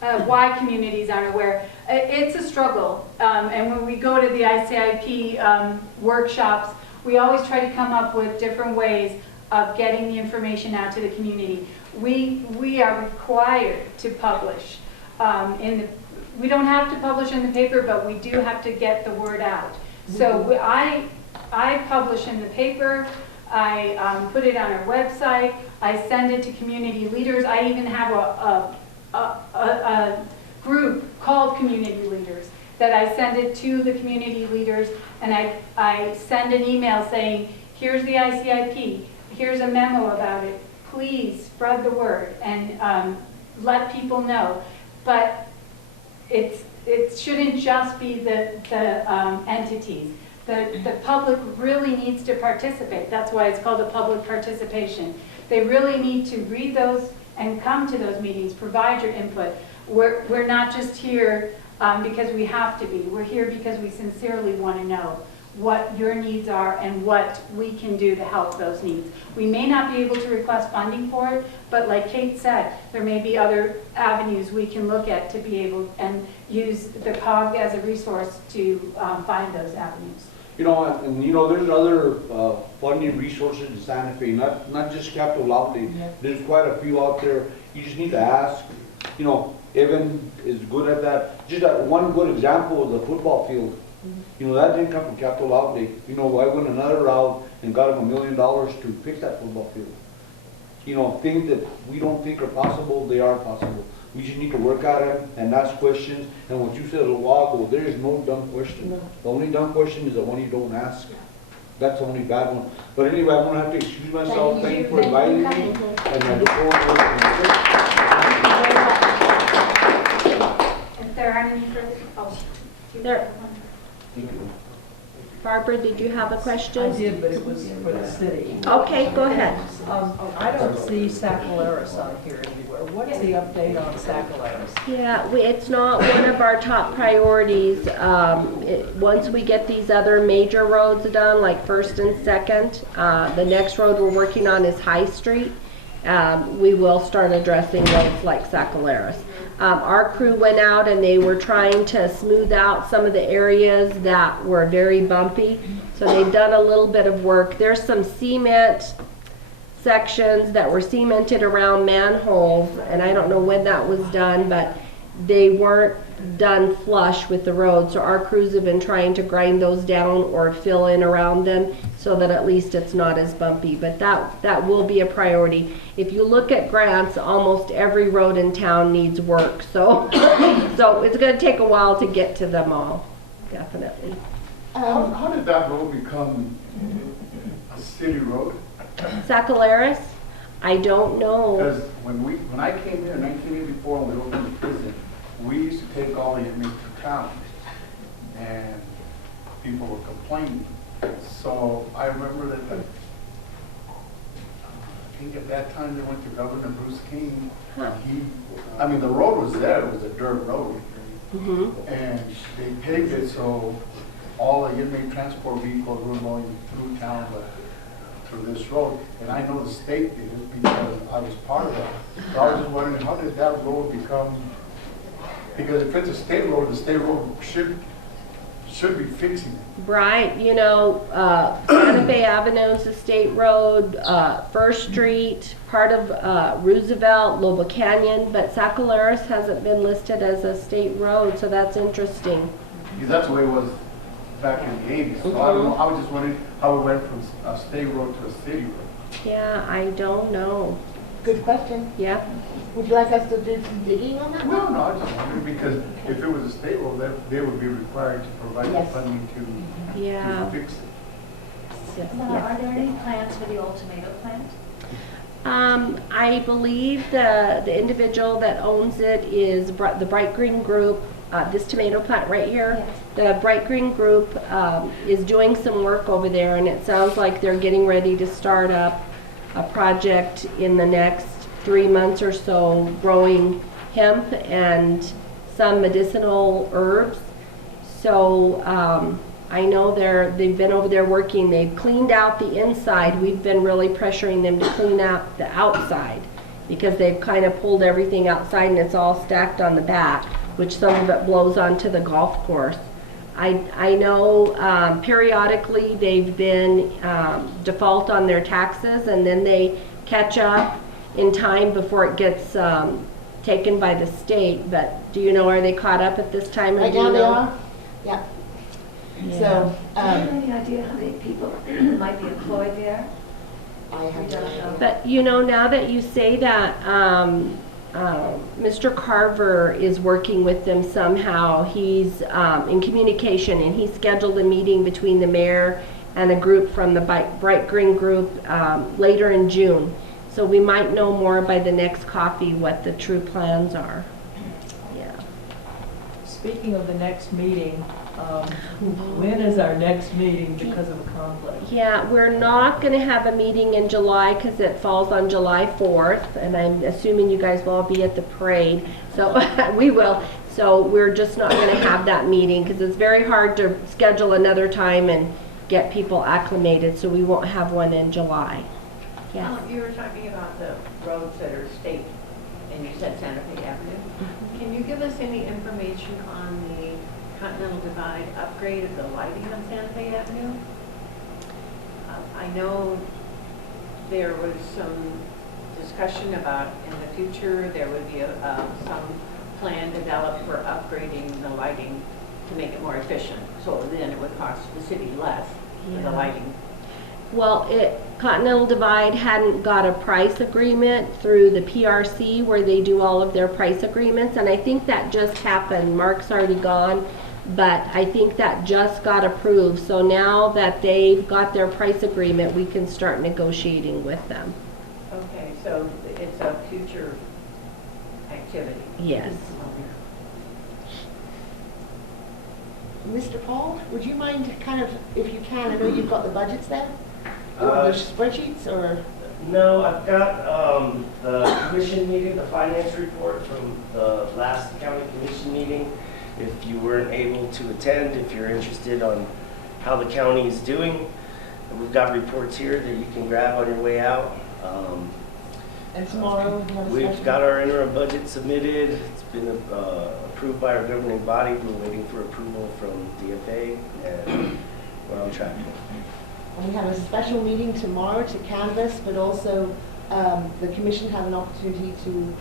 why communities aren't aware. It's a struggle, and when we go to the ICIP workshops, we always try to come up with different ways of getting the information out to the community. We are required to publish we don't have to publish in the paper, but we do have to get the word out. So I publish in the paper, I put it on our website, I send it to community leaders. I even have a group called Community Leaders that I send it to the community leaders, and I send an email saying, here's the ICIP, here's a memo about it, please spread the word and let people know. But it shouldn't just be the entities. The public really needs to participate. That's why it's called a public participation. They really need to read those and come to those meetings, provide your input. We're not just here because we have to be. We're here because we sincerely want to know what your needs are and what we can do to help those needs. We may not be able to request funding for it, but like Kate said, there may be other avenues we can look at to be able and use the COG as a resource to find those avenues. You know, and you know, there's other funding resources in Santa Fe, not just capital outlay. There's quite a few out there. You just need to ask. You know, Evan is good at that. Just that one good example is the football field. You know, that didn't come from capital outlay. You know, I went another route and got him $1 million to fix that football field. You know, things that we don't think are possible, they are possible. We just need to work at them and ask questions. And what you said a little while ago, there is no dumb question. No. The only dumb question is the one you don't ask. That's the only bad one. But anyway, I'm gonna have to excuse myself. Thank you for inviting me. And I look forward to working with you. If there aren't any further, There. Barbara, did you have a question? I did, but it was for the city. Okay, go ahead. I don't see Sacaleras on here anywhere. What's the update on Sacaleras? Yeah, it's not one of our top priorities. Once we get these other major roads done, like First and Second, the next road we're working on is High Street. We will start addressing roads like Sacaleras. Our crew went out and they were trying to smooth out some of the areas that were very bumpy. So they've done a little bit of work. There's some cement sections that were cemented around manholes, and I don't know when that was done, but they weren't done flush with the road. So our crews have been trying to grind those down or fill in around them so that at least it's not as bumpy. But that will be a priority. If you look at grants, almost every road in town needs work. So, so it's going to take a while to get to them all, definitely. How did that road become a city road? Sacaleras? I don't know. Because when I came here in 1984 and we opened the prison, we used to take all the inmates to town, and people were complaining. So I remember that, I think at that time they went to Governor Bruce King. I mean, the road was there, it was a dirt road. And they paved it so all the inmate transport vehicles were going through town, but through this road. And I know the state did it because I was part of that. So I was just wondering, how did that road become, because if it's a state road, the state road should be fixing it. Right, you know, Santa Fe Avenue is a state road, First Street, part of Roosevelt, Lobo Canyon, but Sacaleras hasn't been listed as a state road, so that's interesting. Because that's the way it was back in the 80s. So I don't know, I was just wondering how it went from a state road to a city road. Yeah, I don't know. Good question. Yeah. Would you like us to do some digging on that? Well, no, I was just wondering because if it was a state road, they would be required to provide the Yes. funding Yeah. to fix it. Now, are there any plans for the old tomato plant? I believe the individual that owns it is the Bright Green Group, this tomato plant right here. The Bright Green Group is doing some work over there, and it sounds like they're getting ready to start up a project in the next 3 months or so, growing hemp and some medicinal herbs. So I know they've been over there working. They've cleaned out the inside. We've been really pressuring them to clean out the outside because they've kind of pulled everything outside and it's all stacked on the back, which some of it blows onto the golf course. I know periodically they've been default on their taxes, and then they catch up in time before it gets taken by the state. But do you know, are they caught up at this time? Or Right do you now they know? are, yeah. Yeah. So, Do you have any idea how many people might be employed there? I have no idea. But you know, now that you say that, Mr. Carver is working with them somehow. He's in communication, and he scheduled a meeting between the mayor and a group from the Bright Green Group later in June. So we might know more by the next coffee what the true plans are. Yeah. Speaking of the next meeting, when is our next meeting because of a conflict? Yeah, we're not going to have a meeting in July because it falls on July 4th, and I'm assuming you guys will all be at the parade. So we will. So we're just not going to have that meeting because it's very hard to schedule another time and get people acclimated. So we won't have one in July. Yes. You were talking about the roads that are state, and you said Santa Fe Avenue. Can you give us any information on the Continental Divide upgrade of the lighting on Santa Fe Avenue? I know there was some discussion about in the future there would be some plan developed for upgrading the lighting to make it more efficient. So then it would cost the city less for the lighting. Well, Continental Divide hadn't got a price agreement through the PRC where they do all of their price agreements, and I think that just happened. Mark's already gone, but I think that just got approved. So now that they've got their price agreement, we can start negotiating with them. Okay, so it's a future activity. Yes. Mr. Paul, would you mind kind of, if you can, I know you've got the budgets there? Or the spreadsheets, or? No, I've got the commission meeting, the finance report from the last county commission meeting. If you weren't able to attend, if you're interested on how the county is doing, we've got reports here that you can grab on your way out. And tomorrow, you have a We've special- got our interim budget submitted. It's been approved by our governing body. We're waiting for approval from DFA, and we're on track. We have a special meeting tomorrow to canvass, but also the commission have an opportunity to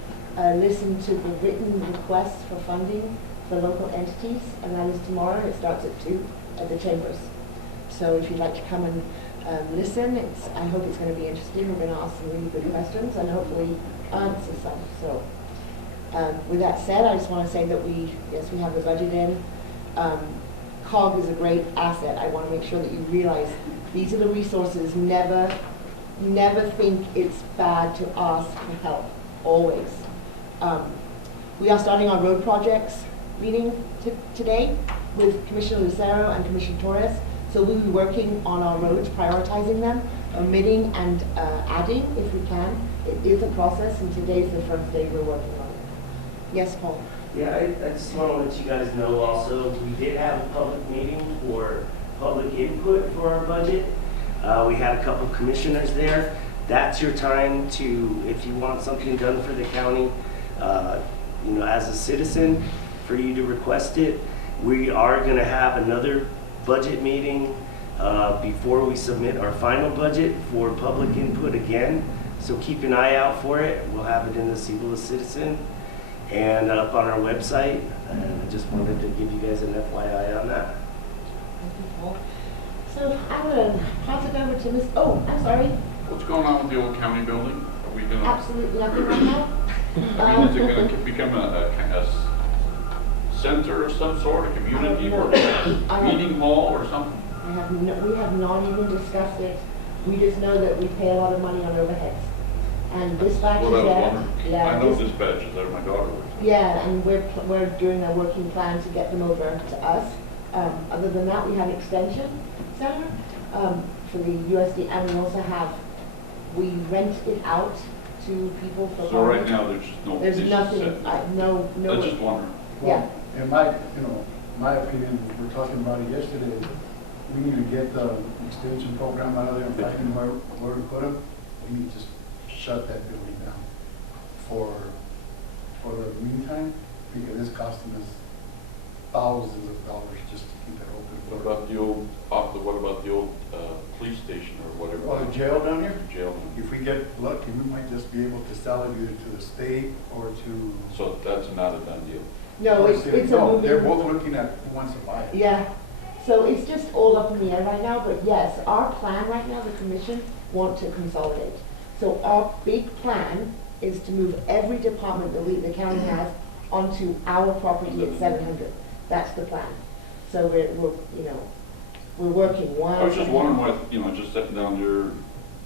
listen to the written requests for funding for local entities, and that is tomorrow. It starts at 2 at the chambers. So if you'd like to come and listen, I hope it's going to be interesting. We're going to ask some really good questions and hopefully answer some. So with that said, I just want to say that we have the budget in. COG is a great asset. I want to make sure that you realize these are the resources. Never think it's bad to ask for help, always. We are starting our road projects meeting today with Commissioner Lucero and Commissioner Torres. So we'll be working on our roads, prioritizing them, omitting and adding if we can. It is a process, and today's the first day we're working on it. Yes, Paul? Yeah, I just want to let you guys know also, we did have a public meeting for public input for our budget. We had a couple commissioners there. That's your time to, if you want something done for the county, as a citizen, for you to request it. We are going to have another budget meeting before we submit our final budget for public input again. So keep an eye out for it. We'll have it in the Civilist Citizen and up on our website. And I just wanted to give you guys an FYI on that. So I'm going to pass it over to Ms. Oh, I'm sorry. What's going on with the old county building? Are we gonna, Absolutely nothing right now. I mean, is it gonna become a center of some sort, a community, or a meeting hall or something? We have not even discussed it. We just know that we pay a lot of money on overheads. And dispatch is Well, that was there. wonderful. Yeah, I know dispatch is there, my daughter works. Yeah, and we're doing a working plan to get them over to us. Other than that, we have an extension center for the USD, and we rent it out to people for. So right now, there's just no. There's place to nothing, sit. no. I just wondering. Yeah. In my opinion, we were talking about it yesterday, we need to get the extension program out of there and find where to put them. We need to just shut that building down. for the meantime, because it's costing us thousands of dollars just to keep it open. What about the old, what about the old police station or whatever? Oh, the jail down here? Jail. If we get lucky, we might just be able to sell it either to the state or to. So that's not a done deal. No, it's a No, they're moving, both looking at who wants to buy it. yeah. So it's just all up in the air right now, but yes, our plan right now, the commission want to consolidate. So our big plan is to move every department that the county has onto our property at 700. That's the plan. So we're working one. I was just wondering why, just sitting down there,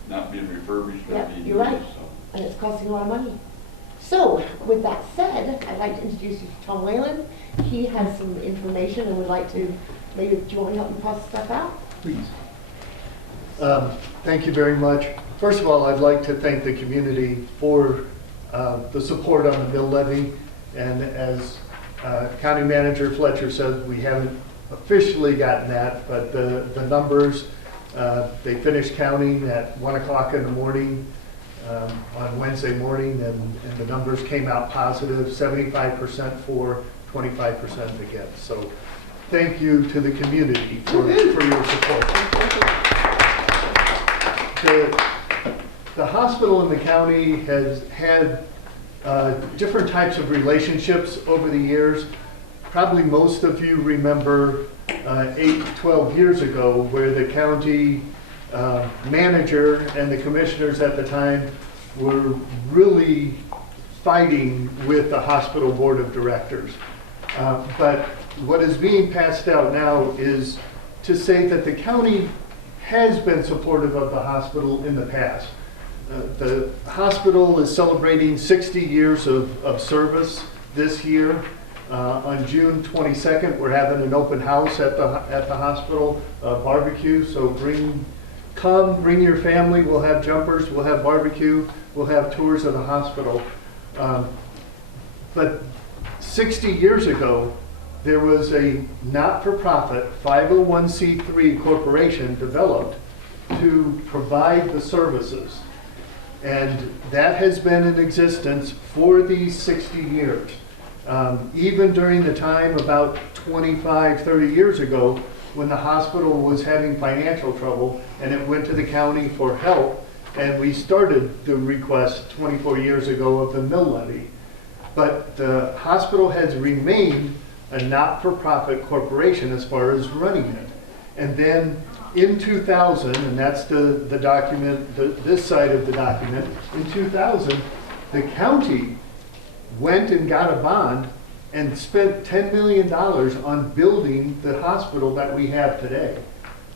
not being refurbished or Yeah, being you're right. used, so. And it's costing a lot of money. So, with that said, I'd like to introduce you to Tom Whalen. He has some information and would like to, maybe, do you want to help me pass stuff out? Please. Thank you very much. First of all, I'd like to thank the community for the support on the mill levy. And as County Manager Fletcher said, we haven't officially gotten that, but the numbers, they finished counting at 1 o'clock in the morning on Wednesday morning, and the numbers came out positive, 75% for, 25% against. So thank you to the community for your support. The hospital in the county has had different types of relationships over the years. Probably most of you remember 8, 12 years ago where the county manager and the commissioners at the time were really fighting with the hospital board of directors. But what is being passed out now is to say that the county has been supportive of the hospital in the past. The hospital is celebrating 60 years of service this year. On June 22nd, we're having an open house at the hospital, barbecue. So bring your family. We'll have jumpers. We'll have barbecue. We'll have tours of the hospital. But 60 years ago, there was a not-for-profit 501c3 corporation developed to provide the services. And that has been in existence for these 60 years. Even during the time about 25, 30 years ago, when the hospital was having financial trouble and it went to the county for help, and we started the request 24 years ago of the mill levy. But the hospital has remained a not-for-profit corporation as far as running it. And then in 2000, and that's the document, this side of the document, in 2000, the county went and got a bond and spent $10 million on building the hospital that we have today.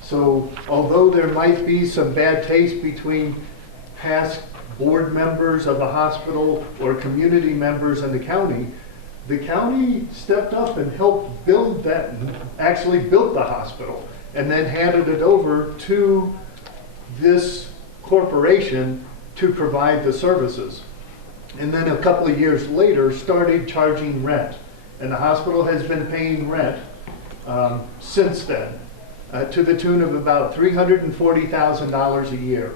So although there might be some bad taste between past board members of the hospital or community members in the county stepped up and helped build that, actually built the hospital, and then handed it over to this corporation to provide the services. And then a couple of years later started charging rent. And the hospital has been paying rent since then to the tune of about $340,000 a year.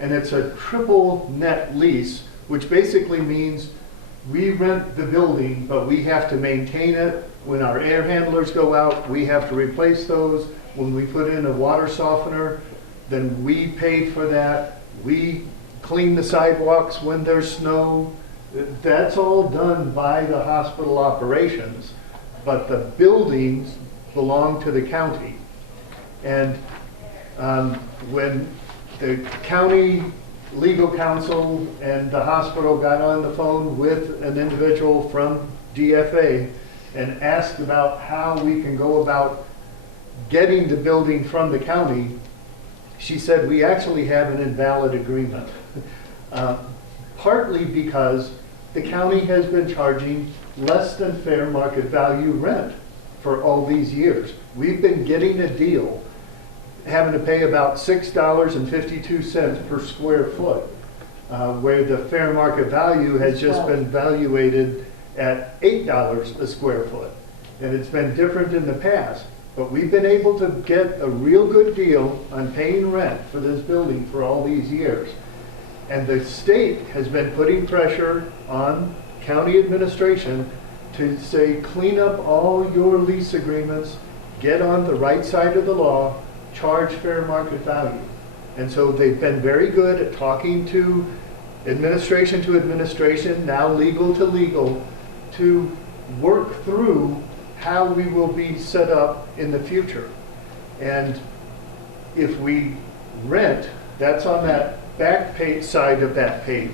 And it's a triple net lease, which basically means we rent the building, but we have to maintain it. When our air handlers go out, we have to replace those. When we put in a water softener, then we pay for that. We clean the sidewalks when there's snow. That's all done by the hospital operations, but the buildings belong to the county. And when the county legal counsel and the hospital got on the phone with an individual from DFA and asked about how we can go about getting the building from the county, she said, we actually have an invalid agreement. Partly because the county has been charging less than fair market value rent for all these years. We've been getting a deal, having to pay about $6.52 per square foot, where the fair market value has just been valuated at $8 a square foot. And it's been different in the past. But we've been able to get a real good deal on paying rent for this building for all these years. And the state has been putting pressure on county administration to say, clean up all your lease agreements, get on the right side of the law, charge fair market value. And so they've been very good at talking to administration, now legal to legal, to work through how we will be set up in the future. And if we rent, that's on that back page side of that page.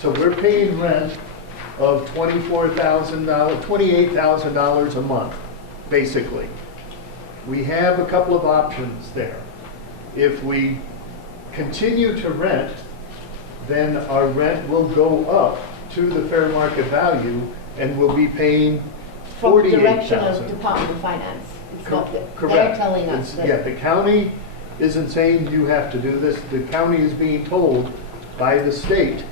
So we're paying rent of $28,000 a month, basically. We have a couple of options there. If we continue to rent, then our rent will go up to the fair market value and we'll be paying From the direction of $48,000. Department of Finance. It's not that, Correct. they're telling us It's- that. Yeah, the county isn't saying you have to do this. The county is being told by the state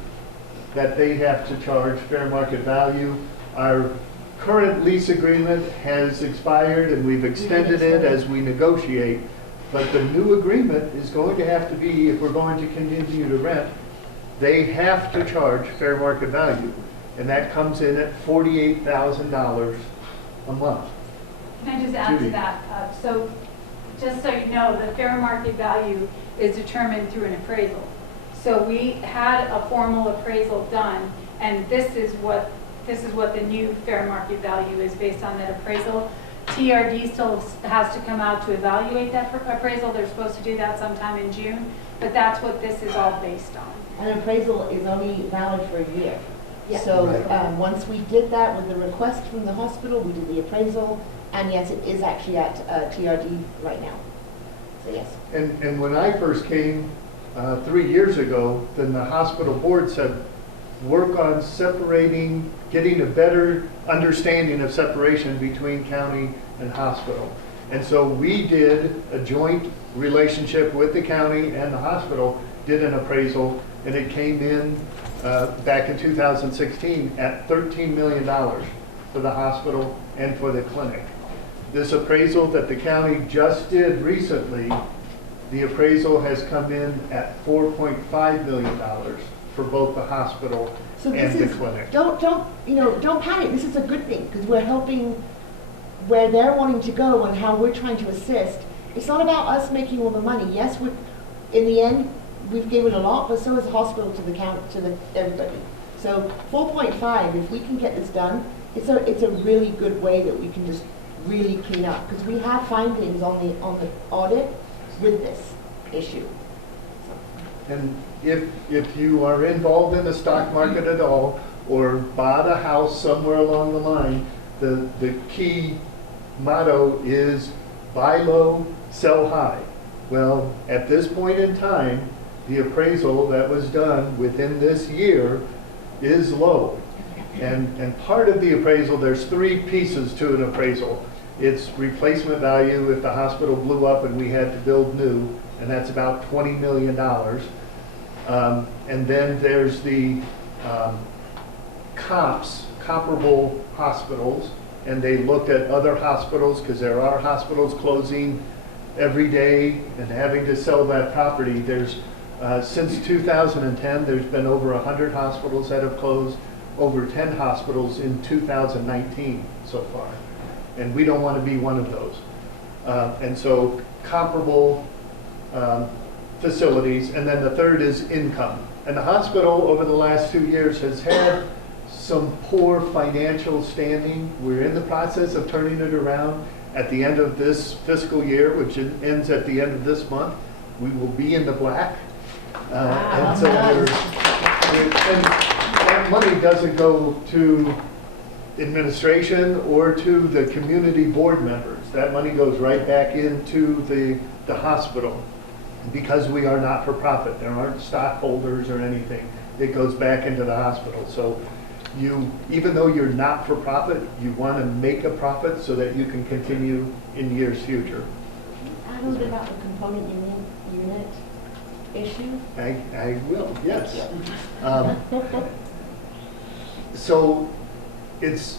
that they have to charge fair market value. Our current lease agreement has expired and we've extended it as we negotiate. But the new agreement is going to have to be, if we're going to continue to rent, they have to charge fair market value. And that comes in at $48,000 a month. Can I just add to Judy. that? So, just so you know, the fair market value is determined through an appraisal. So we had a formal appraisal done, and this is what the new fair market value is based on that appraisal. TRD still has to come out to evaluate that appraisal. They're supposed to do that sometime in June, but that's what this is all based on. An appraisal is only valid for a year. Yeah. So Right. once we did that with the request from the hospital, we did the appraisal, and yes, it is actually at TRD right now. So yes. And when I first came 3 years ago, then the hospital board said, work on separating, getting a better understanding of separation between county and hospital. And so we did a joint relationship with the county and the hospital, did an appraisal, and it came in back in 2016 at $13 million for the hospital and for the clinic. This appraisal that the county just did recently, the appraisal has come in at $4.5 million for both the hospital So this and the is, clinic. don't panic. This is a good thing because we're helping where they're wanting to go and how we're trying to assist. It's not about us making all the money. Yes, in the end, we've given a lot, but so has the hospital to the everybody. So 4.5, if we can get this done, it's a really good way that we can just really clean up because we have findings on the audit with this issue. And if you are involved in the stock market at all, or bought a house somewhere along the line, the key motto is buy low, sell high. Well, at this point in time, the appraisal that was done within this year is low. And part of the appraisal, there's 3 pieces to an appraisal. It's replacement value if the hospital blew up and we had to build new, and that's about $20 million. And then there's the comparable hospitals, and they looked at other hospitals because there are hospitals closing every day and having to sell that property. There's since 2010, there's been over 100 hospitals that have closed, over 10 hospitals in 2019 so far. And we don't want to be one of those. And so comparable facilities, and then the third is income. And the hospital over the last 2 years has had some poor financial standing. We're in the process of turning it around. At the end of this fiscal year, which ends at the end of this month, we will be in the black. And so and that money doesn't go to administration or to the community board members. That money goes right back into the hospital because we are not for profit. There aren't stockholders or anything. It goes back into the hospital. So even though you're not for profit, you want to make a profit so that you can continue in years future. Add a little bit about the component unit issue. I will, yes. So it's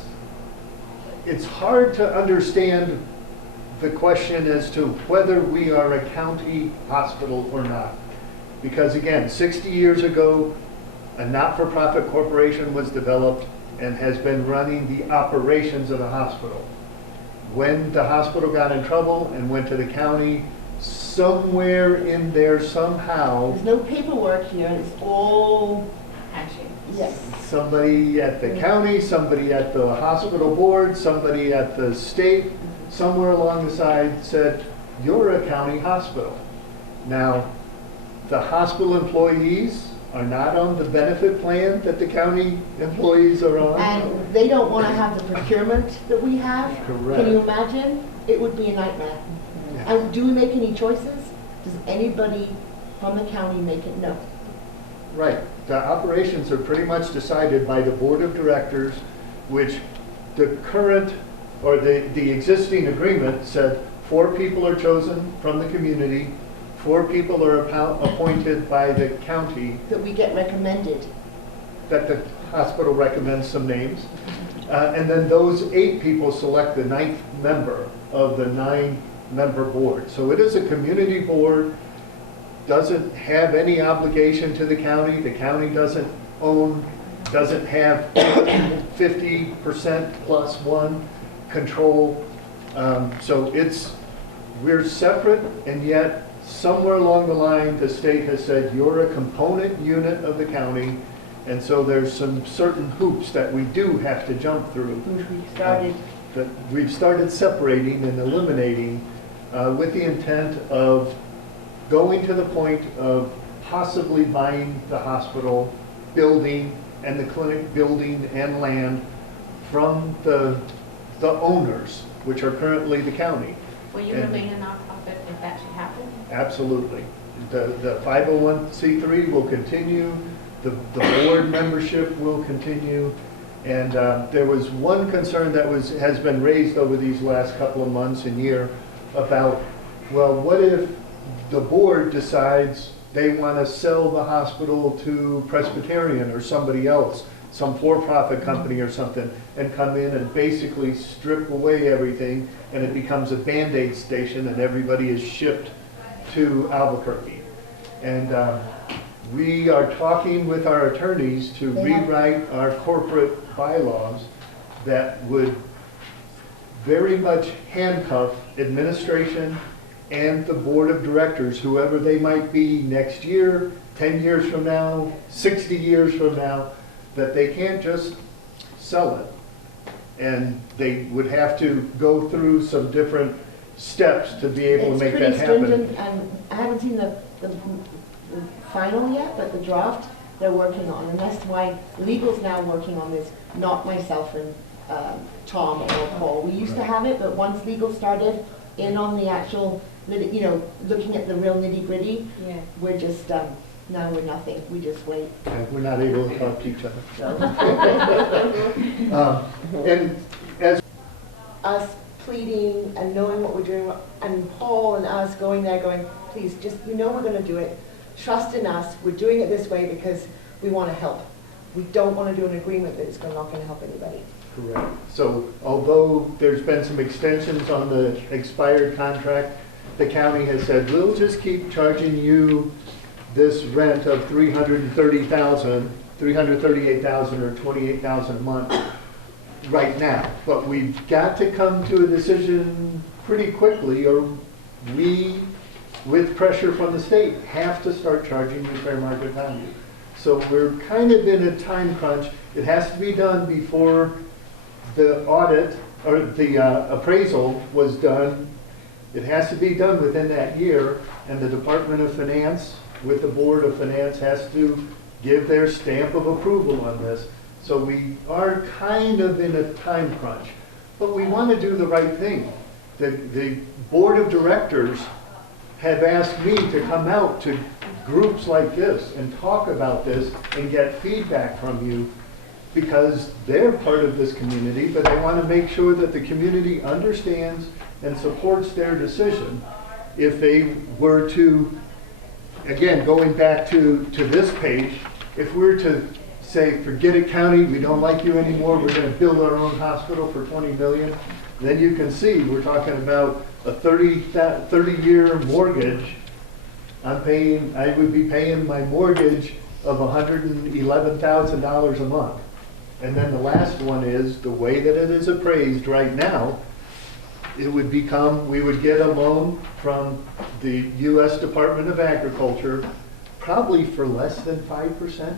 hard to understand the question as to whether we are a county hospital or not. Because again, 60 years ago, A not-for-profit corporation was developed and has been running the operations of the hospital. When the hospital got in trouble and went to the county, somewhere in there somehow, There's no paperwork here, it's all, yes. somebody at the county, somebody at the hospital board, somebody at the state, somewhere along the side said, you're a county hospital. Now, the hospital employees are not on the benefit plan that the county employees are on. And they don't want to have the procurement that we have. Correct. Can you imagine? It would be a nightmare. Yeah. And do we make any choices? Does anybody from the county make it? No. Right. The operations are pretty much decided by the board of directors, which the current, or the existing agreement said 4 people are chosen from the community, 4 people are appointed by the county, That we get recommended. that the hospital recommends some names. And then those 8 people select the 9th member of the 9-member board. So it is a community board, doesn't have any obligation to the county. The county doesn't have 50% plus 1 control. So we're separate, and yet somewhere along the line, the state has said, you're a component unit of the county, and so there's some certain hoops that we do have to jump through. Which we started. That we've started separating and eliminating with the intent of going to the point of possibly buying the hospital building and the clinic building and land from the owners, which are currently the county. Will you And- remain a nonprofit if that should happen? Absolutely. The 501c3 will continue, the board membership will continue, and there was one concern that has been raised over these last couple of months and year about, well, what if the board decides they want to sell the hospital to Presbyterian or somebody else, some for-profit company or something, and come in and basically strip away everything, and it becomes a Band-Aid station and everybody is shipped to Albuquerque. And we are talking with our attorneys to rewrite our corporate bylaws that would very much handcuff administration and the board of directors, whoever they might be next year, 10 years from now, 60 years from now, that they can't just sell it. And they would have to go through some different steps to be able to make that happen. It's pretty stringent, and I haven't seen the final yet, but the draft they're working on, and that's why legal's now working on this, not myself and Tom or Paul. We used to have it, but once legal started in on the actual, looking at the real nitty-gritty, Yeah. we're just, now we're nothing, we just wait. And we're not able to talk to each other. And as Us pleading and knowing what we're doing, and Paul and us going there going, please, just, we're going to do it. Trust in us. We're doing it this way because we want to help. We don't want to do an agreement that is not going to help anybody. correct. So although there's been some extensions on the expired contract, the county has said, we'll just keep charging you this rent of $338,000 or $28,000 a month right now. But we've got to come to a decision pretty quickly, or we, with pressure from the state, have to start charging the fair market value. So we're kind of in a time crunch. It has to be done before the audit or the appraisal was done. It has to be done within that year, and the Department of Finance with the Board of Finance has to give their stamp of approval on this. So we are kind of in a time crunch, but we want to do the right thing. The Board of Directors have asked me to come out to groups like this and talk about this and get feedback from you, because they're part of this community, but I want to make sure that the community understands and supports their decision. If they were to, again, going back to this page, if we were to say, forget it, county, we don't like you anymore, we're going to build our own hospital for $20 million, then you can see we're talking about a 30-year mortgage. I would be paying my mortgage of $111,000 a month. And then the last one is, the way that it is appraised right now, it would become, we would get a loan from the U.S. Department of Agriculture, probably for less than 5%.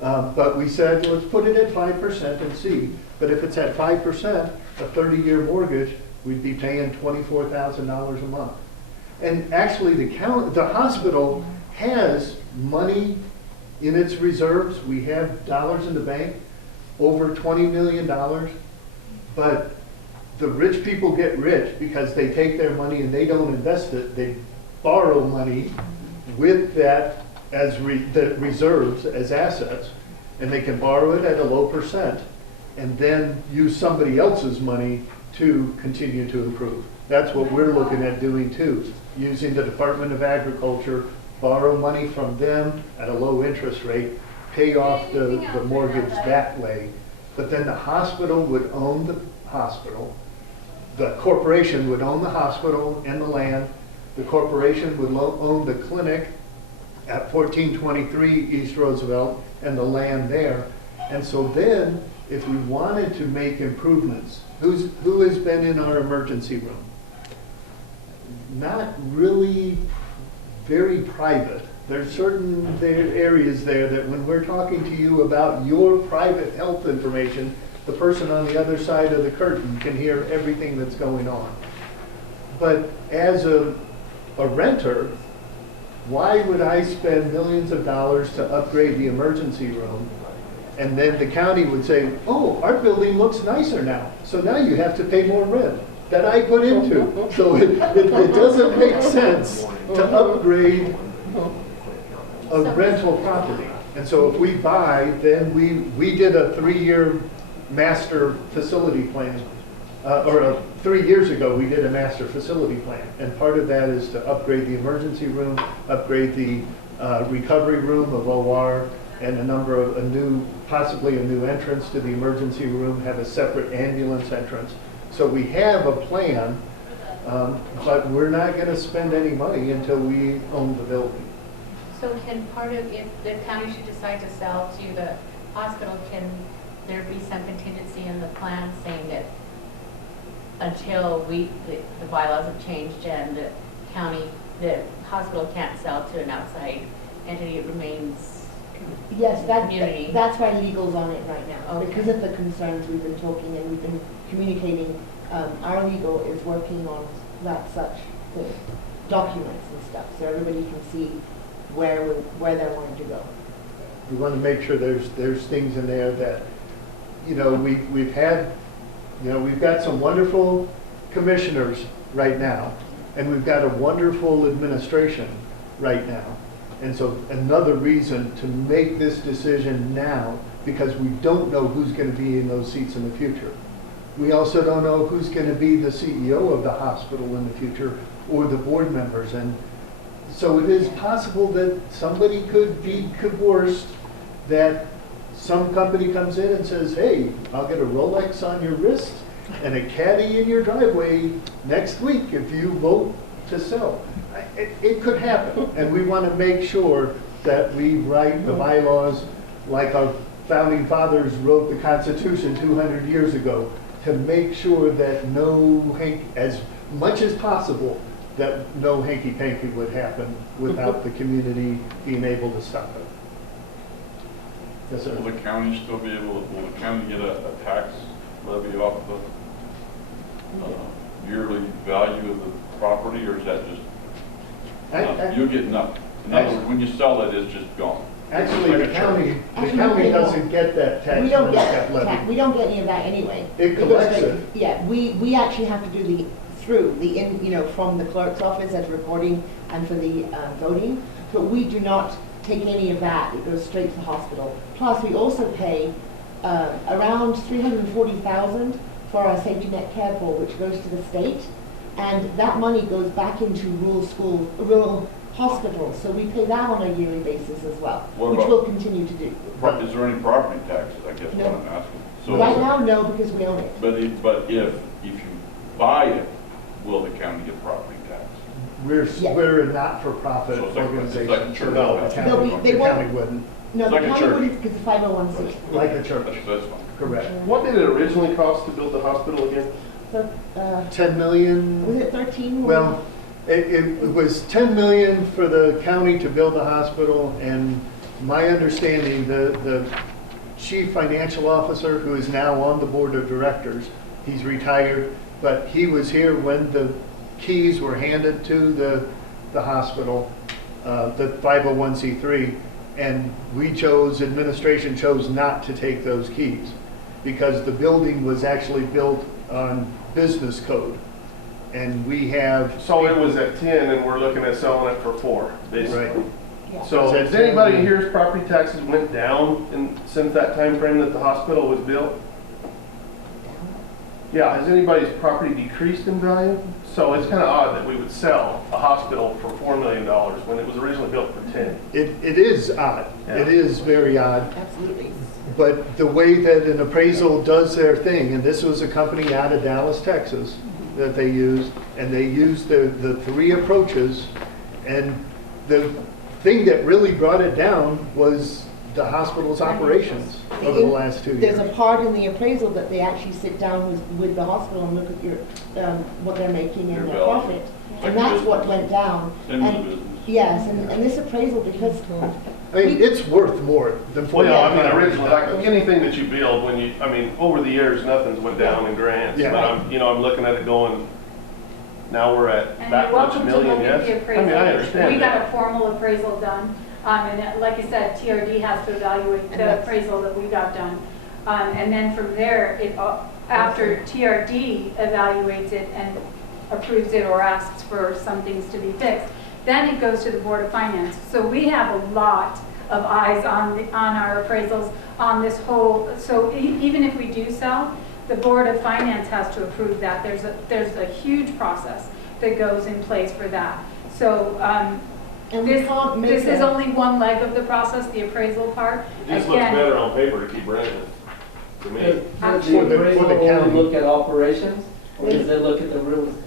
But we said, let's put it at 5% and see. But if it's at 5%, a 30-year mortgage, we'd be paying $24,000 a month. And actually, the hospital has money in its reserves. We have dollars in the bank, over $20 million. But the rich people get rich because they take their money and they don't invest it. They borrow money with that as the reserves as assets, and they can borrow it at a low percent and then use somebody else's money to continue to improve. That's what we're looking at doing too, using the Department of Agriculture, borrow money from them at a low interest rate, pay off the mortgage that way. But then the hospital would own the hospital. The corporation would own the hospital and the land. The corporation would own the clinic at 1423 East Roosevelt and the land there. And so then, if we wanted to make improvements, who has been in our emergency room? Not really very private. There's certain areas there that when we're talking to you about your private health information, the person on the other side of the curtain can hear everything that's going on. But as a renter, why would I spend millions of dollars to upgrade the emergency room? And then the county would say, oh, our building looks nicer now, so now you have to pay more rent that I put into. So it doesn't make sense to upgrade a rental property. And so if we buy, then we did a 3-year master facility plan, or 3 years ago we did a master facility plan. And part of that is to upgrade the emergency room, upgrade the recovery room of OR, and possibly a new entrance to the emergency room, have a separate ambulance entrance. So we have a plan, but we're not going to spend any money until we own the building. So can part of, if the county should decide to sell to the hospital, can there be some contingency in the plan saying that until the bylaws have changed and the hospital can't sell to an outside entity, it remains Yes, community? that's why legal's on it right now. Okay. Because of the concerns we've been talking and we've been communicating, our legal is working on such thing, documents and stuff, so everybody can see where they're wanting to go. We want to make sure there's things in there that, we've got some wonderful commissioners right now, and we've got a wonderful administration right now. And so another reason to make this decision now, because we don't know who's going to be in those seats in the future. We also don't know who's going to be the CEO of the hospital in the future or the board members. And so it is possible that somebody could be coerced, that some company comes in and says, hey, I'll get a Rolex on your wrist and a caddy in your driveway next week if you vote to sell. It could happen, and we want to make sure that we write the bylaws like our founding fathers wrote the Constitution 200 years ago, to make sure that as much as possible, that no hanky-panky would happen without the community being able to stop it. Yes, sir. Will the county still be able, will the county get a tax levy off the yearly value of the property, or is that just, you get nothing? In other words, when you sell it, it's just gone. Actually, the county doesn't get that tax. We don't levy. get we don't get any of that anyway. It collects it. Yeah, we actually have to do from the clerk's office as reporting and for the voting, but we do not take any of that. It goes straight to the hospital. Plus, we also pay around $340,000 for our safety net care pool, which goes to the state, and that money goes back into rural hospitals. So we pay that on a yearly basis as well, which we'll continue to do. Is there any property taxes, I guess what I'm asking? So right now, no, because we own it. But if you buy it, will the county get property tax? Yeah. we're a not-for-profit So it's like- organization. it's like a church. No, the They'll be- county, they the won't- county wouldn't, No, the Like a county church. wouldn't, because it's 501c. like a church, That's fine. correct. What did it originally cost to build the hospital again? So, 10 million, was it 13? well, it was 10 million for the county to build the hospital, and my understanding, the chief financial officer, who is now on the board of directors, he's retired, but he was here when the keys were handed to the hospital, the 501c3, and administration chose not to take those keys, because the building was actually built on business code, and we have. So it was at 10 and we're looking at selling it for 4, basically. Right. So Is that does anybody 10? here's property taxes went down since that time frame that the hospital was built? Yeah, has anybody's property decreased in value? So it's kind of odd that we would sell a hospital for $4 million when it was originally built for 10. It is odd. Yeah. It is very odd. Absolutely. But the way that an appraisal does their thing, and this was a company out of Dallas, Texas, that they used, and they used the 3 approaches, and the thing that really brought it down was the hospital's operations over the last 2 years. There's a part in the appraisal that they actually sit down with the hospital and look at your, what they're making and their profit. And that's what went down. Into the And, business. yes, and this appraisal, because I mean, it's worth more than Well, yeah, I mean, $40,000. originally, like anything that you build, over the years, nothing's went down in grants. Yeah. But I'm looking at it going, now we're at And that you're much welcome to million, look at the yes? appraisal. I mean, I understand We got that. a formal appraisal done, like I said, TRD has to evaluate the appraisal that we got done. And then from there, after TRD evaluates it and approves it or asks for some things to be fixed, then it goes to the Board of Finance. So we have a lot of eyes on our appraisals on this whole, so even if we do sell, the Board of Finance has to approve that. There's a huge process that goes in place for that. So and we can't make this is a- only one leg of the process, the appraisal part. It just looks Again, better on paper to keep renting it, to me. Does For the the appraisal county. only look at operations, or does it look at the real estate?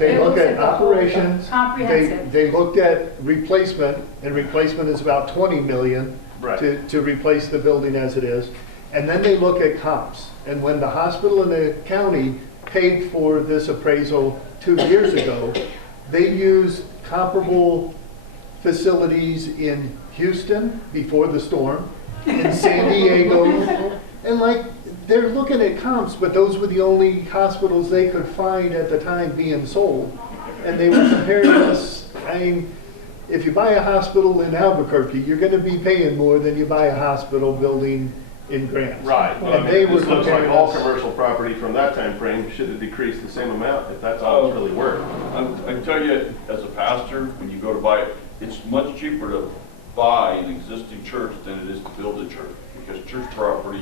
They It look looks at at the whole operations. comprehensive. They looked at replacement, and replacement is about 20 million Right. to replace the building as it is. And then they look at comps. And when the hospital and the county paid for this appraisal 2 years ago, they used comparable facilities in Houston before the storm, in San Diego, and they're looking at comps, but those were the only hospitals they could find at the time being sold. And they were comparing us, I mean, if you buy a hospital in Albuquerque, you're gonna be paying more than you buy a hospital building in Grants. Right, but I And they mean, were this looks like comparing all us- commercial property from that time frame should have decreased the same amount, if that's all it's really worth. I can tell you, as a pastor, when you go to buy, it's much cheaper to buy an existing church than it is to build a church, because church property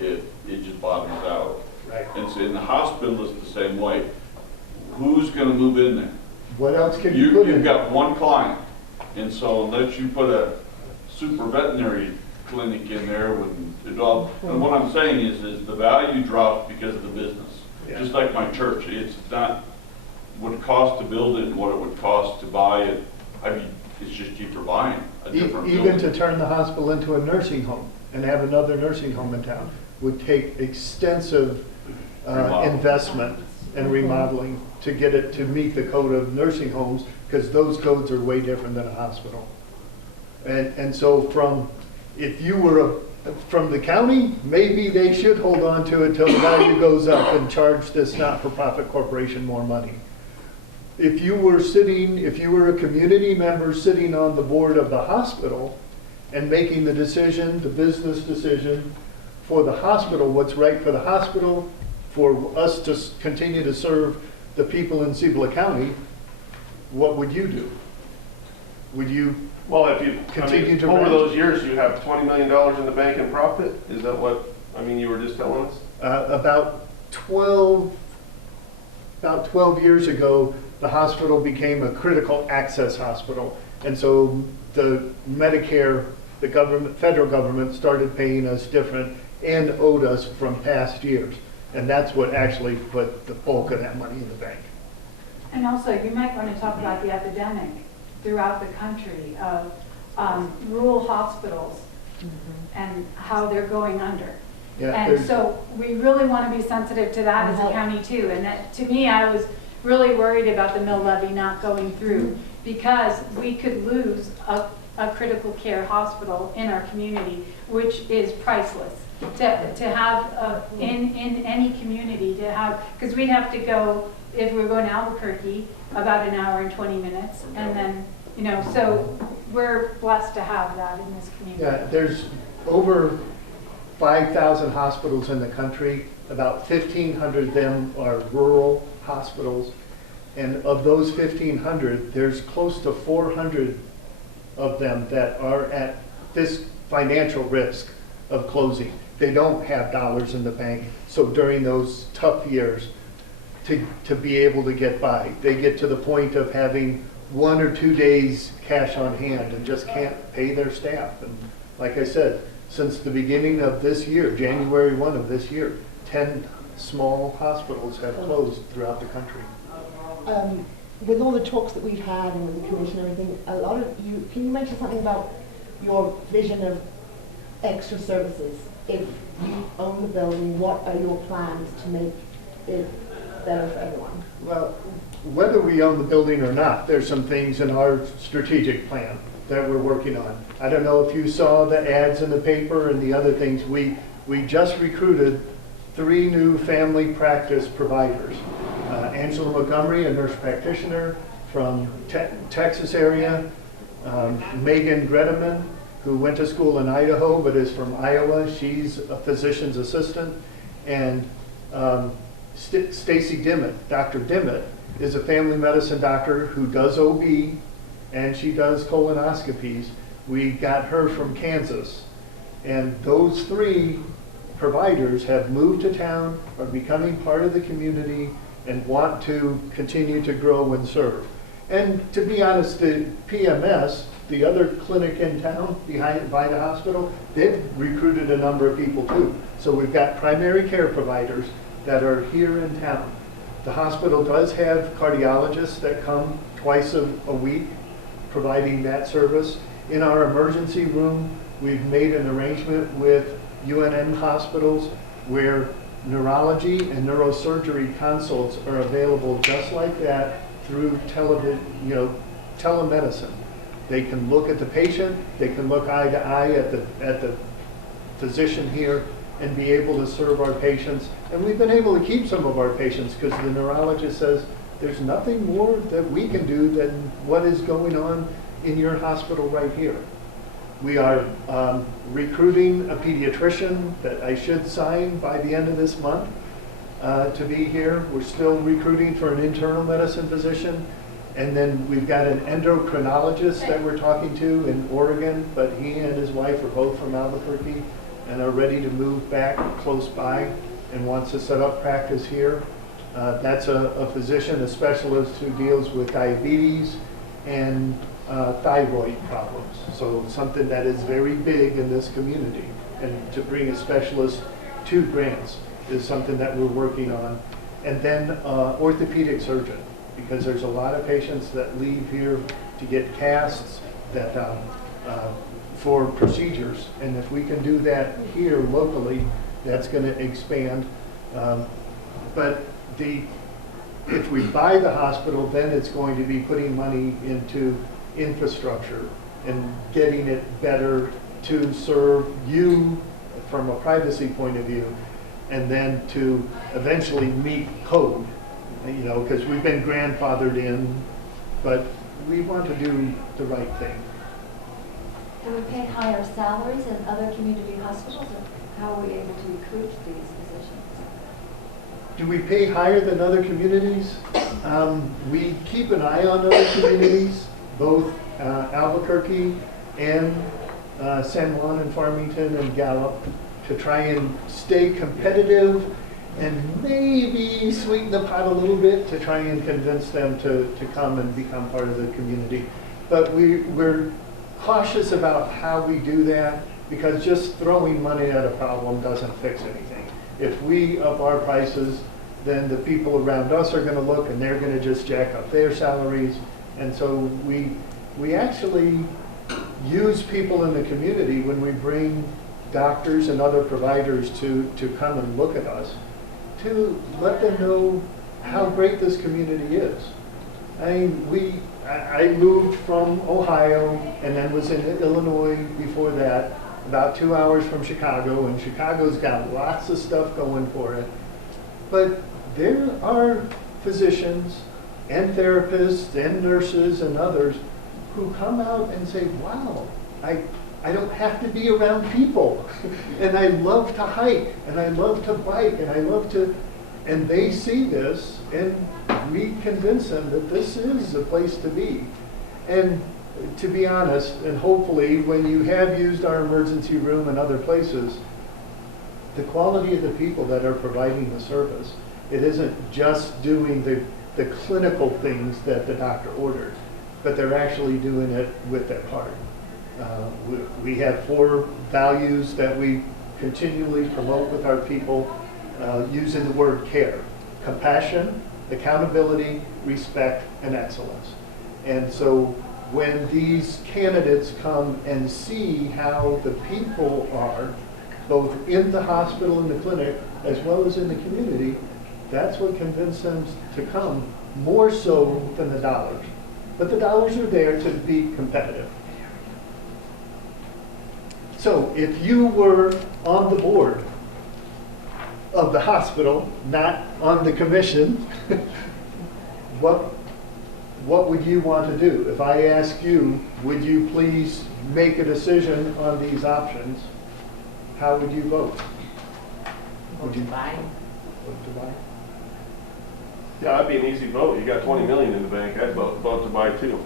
it just bottoms out. Right. And so in the hospital, it's the same way. Who's gonna move in there? What else can you put in? You've got one client, and so unless you put a super veterinary clinic in there, when it all, and what I'm saying is the value drops because of the business. Yeah. Just like my church, it's not what it costs to build it and what it would cost to buy it. I mean, it's just cheaper buying a different Even to building. turn the hospital into a nursing home and have another nursing home in town would take extensive Remodel. investment and remodeling to get it to meet the code of nursing homes, because those codes are way different than a hospital. And so from the county, maybe they should hold on to it till the value goes up and charge this not-for-profit corporation more money. If you were a community member sitting on the board of the hospital and making the decision, the business decision for the hospital, what's right for the hospital, for us to continue to serve the people in Cibola County, what would you do? Would you Well, if you, continue to over rent? those years, you have $20 million in the bank in profit? Is that what, you were just telling us? About 12 years ago, the hospital became a critical access hospital. And so the Medicare, the government, federal government started paying us different and owed us from past years. And that's what actually put the bulk of that money in the bank. And also, you might want to talk about the epidemic throughout the country of rural hospitals and how they're going under. Yeah, And there's- so we really want to be sensitive to that as a county too. And that, to me, I was really worried about the mill levy not going through because we could lose a critical care hospital in our community, which is priceless. To have in any community to have, because we'd have to go, if we were going to Albuquerque, about an hour and 20 minutes. And then, you know, so we're blessed to have that in this community. Yeah, there's over 5,000 hospitals in the country. About 1,500 of them are rural hospitals. And of those 1,500, there's close to 400 of them that are at this financial risk of closing. They don't have dollars in the bank. So during those tough years, to be able to get by, they get to the point of having 1 or 2 days cash on hand and just can't pay their staff. And like I said, since the beginning of this year, January 1 of this year, 10 small hospitals have closed throughout the country. With all the talks that we've had and with the commission and everything, a lot of you, can you mention something about your vision of extra services? If you own the building, what are your plans to make it better for everyone? Well, whether we own the building or not, there's some things in our strategic plan that we're working on. I don't know if you saw the ads in the paper and the other things. We just recruited 3 new family practice providers. Angela Montgomery, a nurse practitioner from Texas area. Megan Gredeman, who went to school in Idaho but is from Iowa. She's a physician's assistant. And Stacy Dimmitt, Dr. Dimmitt, is a family medicine doctor who does OB and she does colonoscopies. We got her from Kansas. And those 3 providers have moved to town, are becoming part of the community, and want to continue to grow and serve. And to be honest, the PMS, the other clinic in town by the hospital, they've recruited a number of people too. So we've got primary care providers that are here in town. The hospital does have cardiologists that come twice a week providing that service. In our emergency room, we've made an arrangement with UNM hospitals where neurology and neurosurgery consults are available just like that through telemedicine. They can look at the patient, they can look eye to eye at the physician here and be able to serve our patients. And we've been able to keep some of our patients because the neurologist says there's nothing more that we can do than what is going on in your hospital right here. We are recruiting a pediatrician that I should sign by the end of this month to be here. We're still recruiting for an internal medicine position. And then we've got an endocrinologist that we're talking to in Oregon, but he and his wife are both from Albuquerque and are ready to move back close by and wants to set up practice here. That's a physician, a specialist who deals with diabetes and thyroid problems. So something that is very big in this community. And to bring a specialist to Grants is something that we're working on. And then orthopedic surgeon, because there's a lot of patients that leave here to get casts that for procedures. And if we can do that here locally, that's going to expand. But if we buy the hospital, then it's going to be putting money into infrastructure and getting it better to serve you from a privacy point of view, and then to eventually meet code, because we've been grandfathered in, but we want to do the right thing. Do we pay higher salaries than other community hospitals, or how are we able to recruit these positions? Do we pay higher than other communities? We keep an eye on other communities, both Albuquerque and San Juan and Farmington and Gallup, to try and stay competitive and maybe sweeten the pot a little bit to try and convince them to come and become part of the community. But we're cautious about how we do that, because just throwing money at a problem doesn't fix anything. If we up our prices, then the people around us are gonna look and they're gonna just jack up their salaries. And so we actually use people in the community when we bring doctors and other providers to come and look at us, to let them know how great this community is. I moved from Ohio and then was in Illinois before that, about 2 hours from Chicago, and Chicago's got lots of stuff going for it. But there are physicians and therapists and nurses and others who come out and say, wow, I don't have to be around people. And I love to hike, and I love to bike, and I love to, and they see this, and we convince them that this is a place to be. And to be honest, and hopefully when you have used our emergency room and other places, the quality of the people that are providing the service, it isn't just doing the clinical things that the doctor ordered, but they're actually doing it with their heart. We have 4 values that we continually promote with our people, using the word care: compassion, accountability, respect, and excellence. And so when these candidates come and see how the people are, both in the hospital and the clinic, as well as in the community, that's what convinced them to come, more so than the dollars. But the dollars are there to be competitive. So if you were on the board of the hospital, not on the commission, what would you want to do? If I ask you, would you please make a decision on these options, how would you vote? Would you vote to buy? Yeah, that'd be an easy vote. You got 20 million in the bank, I'd vote to buy too.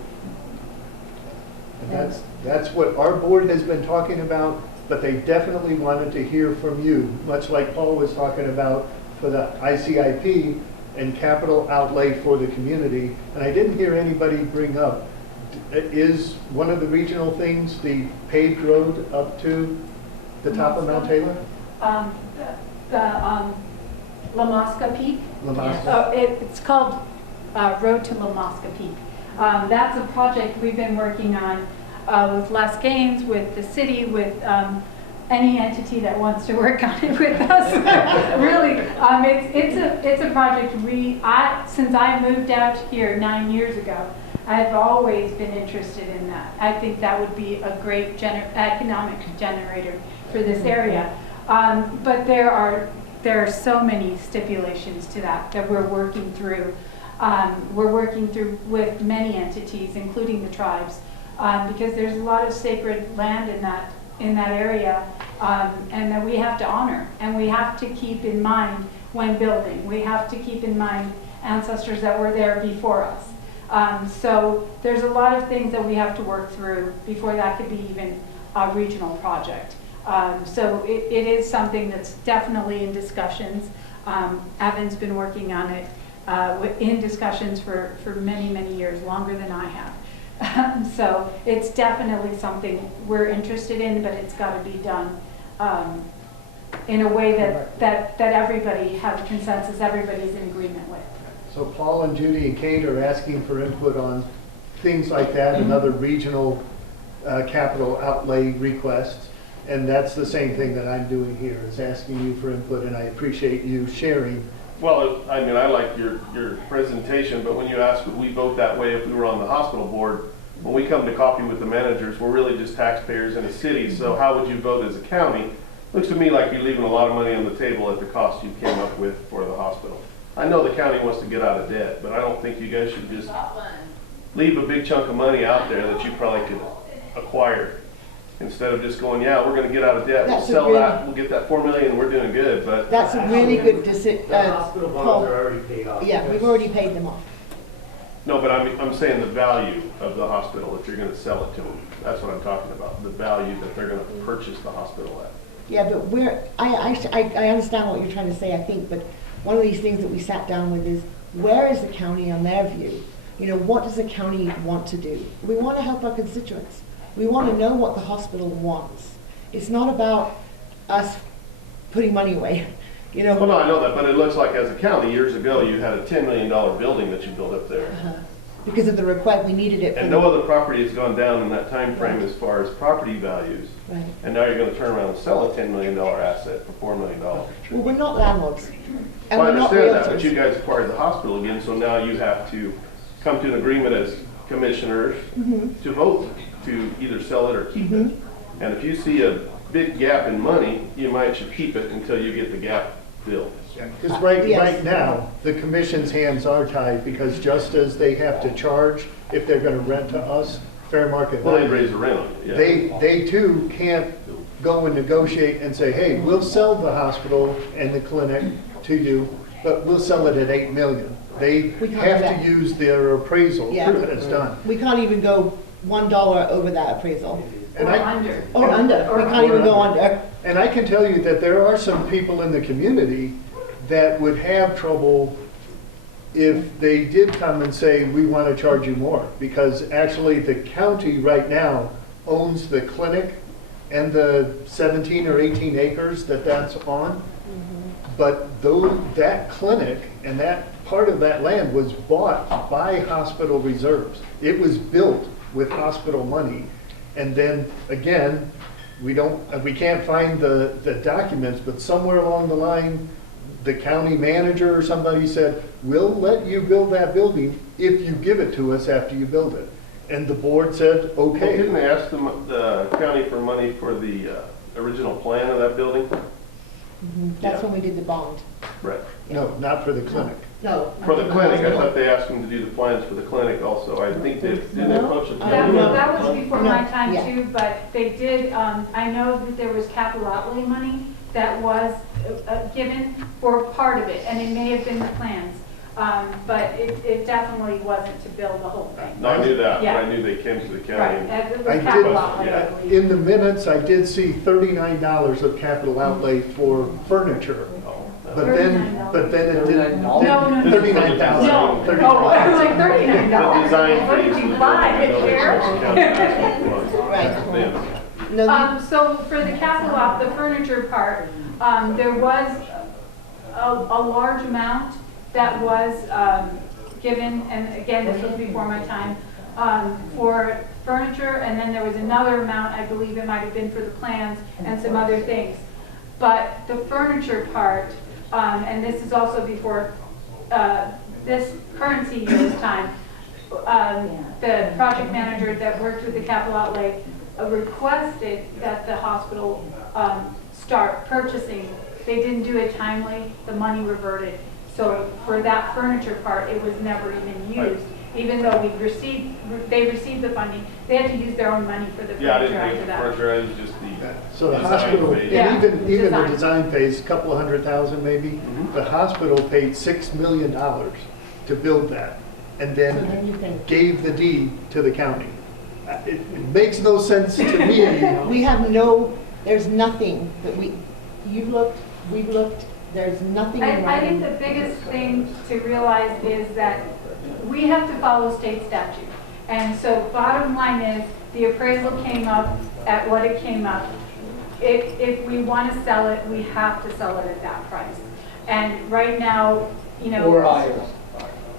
And that's what our board has been talking about, but they definitely wanted to hear from you, much like Paul was talking about for the ICIP and capital outlay for the community. And I didn't hear anybody bring up, is one of the regional things the paved road up to the top of Mount Taylor? La Mosca Peak. La Mosca. It's called Road to La Mosca Peak. That's a project we've been working on with Les Gaines, with the city, with any entity that wants to work on it with us. Really, it's a project since I moved out here 9 years ago, I've always been interested in that. I think that would be a great economic generator for this area. But there are so many stipulations to that we're working through. We're working through with many entities, including the tribes, because there's a lot of sacred land in that area, and that we have to honor, and we have to keep in mind when building. We have to keep in mind ancestors that were there before us. So there's a lot of things that we have to work through before that could be even a regional project. So it is something that's definitely in discussions. Evan's been working on it in discussions for many, many years, longer than I have. So it's definitely something we're interested in, but it's got to be done in a way that everybody has a consensus, everybody's in agreement with. So Paul and Judy and Kate are asking for input on things like that and other regional capital outlay requests. And that's the same thing that I'm doing here, is asking you for input, and I appreciate you sharing. Well, I mean, I like your presentation, but when you ask would we vote that way if we were on the hospital board, when we come to coffee with the managers, we're really just taxpayers in a city, so how would you vote as a county? Looks to me like you're leaving a lot of money on the table at the cost you came up with for the hospital. I know the county wants to get out of debt, but I don't think you guys should just leave a big chunk of money out there that you probably could acquire. Instead of just going, yeah, we're going to get out of debt, we'll sell that, we'll get that $4 million, we're doing good, but. That's a really good decision. The hospital bonds are already paid off. Yeah, we've already paid them off. No, but I'm saying the value of the hospital, if you're going to sell it to them. That's what I'm talking about, the value that they're going to purchase the hospital at. Yeah, but I understand what you're trying to say, I think, but one of these things that we sat down with is, where is the county on their view? You know, what does the county want to do? We want to help our constituents. We want to know what the hospital wants. It's not about us putting money away. You know, Well, no, I know that, but it looks like as a county, years ago, you had a $10 million building that you built up there. because of the request, we needed it for And the- no other property has gone down in that time frame as far as property values. Right. And now you're gonna turn around and sell a $10 million asset for $4 million. Well, we're not landlords. And Well, I we're not understand that, but realtors. you guys acquired the hospital again, so now you have to come to an agreement as commissioners Mm-hmm. to vote to either sell it or keep it. And if you see a big gap in money, you might should keep it until you get the gap filled. Because right Yes. now, the commission's hands are tied, because just as they have to charge if they're gonna rent to us, fair market Well, they value, raise the rent on it, yeah. they too can't go and negotiate and say, hey, we'll sell the hospital and the clinic to you, but we'll sell it at 8 million. They We can't have do to that. use their appraisal Yeah. that it's done. We can't even go $1 over that appraisal. And Or I- under. Or under, we can't even go under. And I can tell you that there are some people in the community that would have trouble if they did come and say, we want to charge you more. Because actually, the county right now owns the clinic and the 17 or 18 acres that that's on. But though that clinic and that part of that land was bought by hospital reserves. It was built with hospital money. And then, again, we can't find the documents, but somewhere along the line, the county manager or somebody said, we'll let you build that building if you give it to us after you build it. And the board said, Well, okay. didn't they ask the county for money for the original plan of that building? That's when we did the bond. Right. No, not for the clinic. No. For the clinic, I thought they asked them to do the plans for the clinic also. I think they, didn't they approach the county? That was before my time Yeah. too, but they did, I know that there was capital outlay money that was given for part of it, and it may have been the plans. But it definitely wasn't to build the whole thing. No, I knew that, but Yeah. I knew they came to the Right, county. it was I capital did- outlay, I yeah. believe. In the minutes, I did see $39 of capital outlay for furniture. But then it didn't. $39? No. $39,000. No, $39,000. oh, I was like $39. The design What did fees you and buy, a everything chair? else. Right. Then, No, So for the capital the furniture part, there was a large amount that was given, and again, this was before my time, for furniture, and then there was another amount, I believe it might have been for the plans and some other things. But the furniture part, and this is also before this currency year's time, the project manager that worked with the capital outlay requested that the hospital start purchasing. They didn't do it timely, the money reverted. So for that furniture part, it was never even used. Even though they received the funding, they had to use their own money for the Yeah, I furniture didn't after think the that. furniture, it was just the. So the design hospital, phase. Yeah. and even the Design. design phase, a couple of $100,000 maybe, the hospital paid $6 million to build that, and then gave the deed to the county. It makes no sense to me. we have there's nothing that you've looked, we've looked, there's nothing in I think writing. the biggest thing to realize is that we have to follow state statute. And so bottom line is, the appraisal came up at what it came up. If we want to sell it, we have to sell it at that price. And right now, Or higher.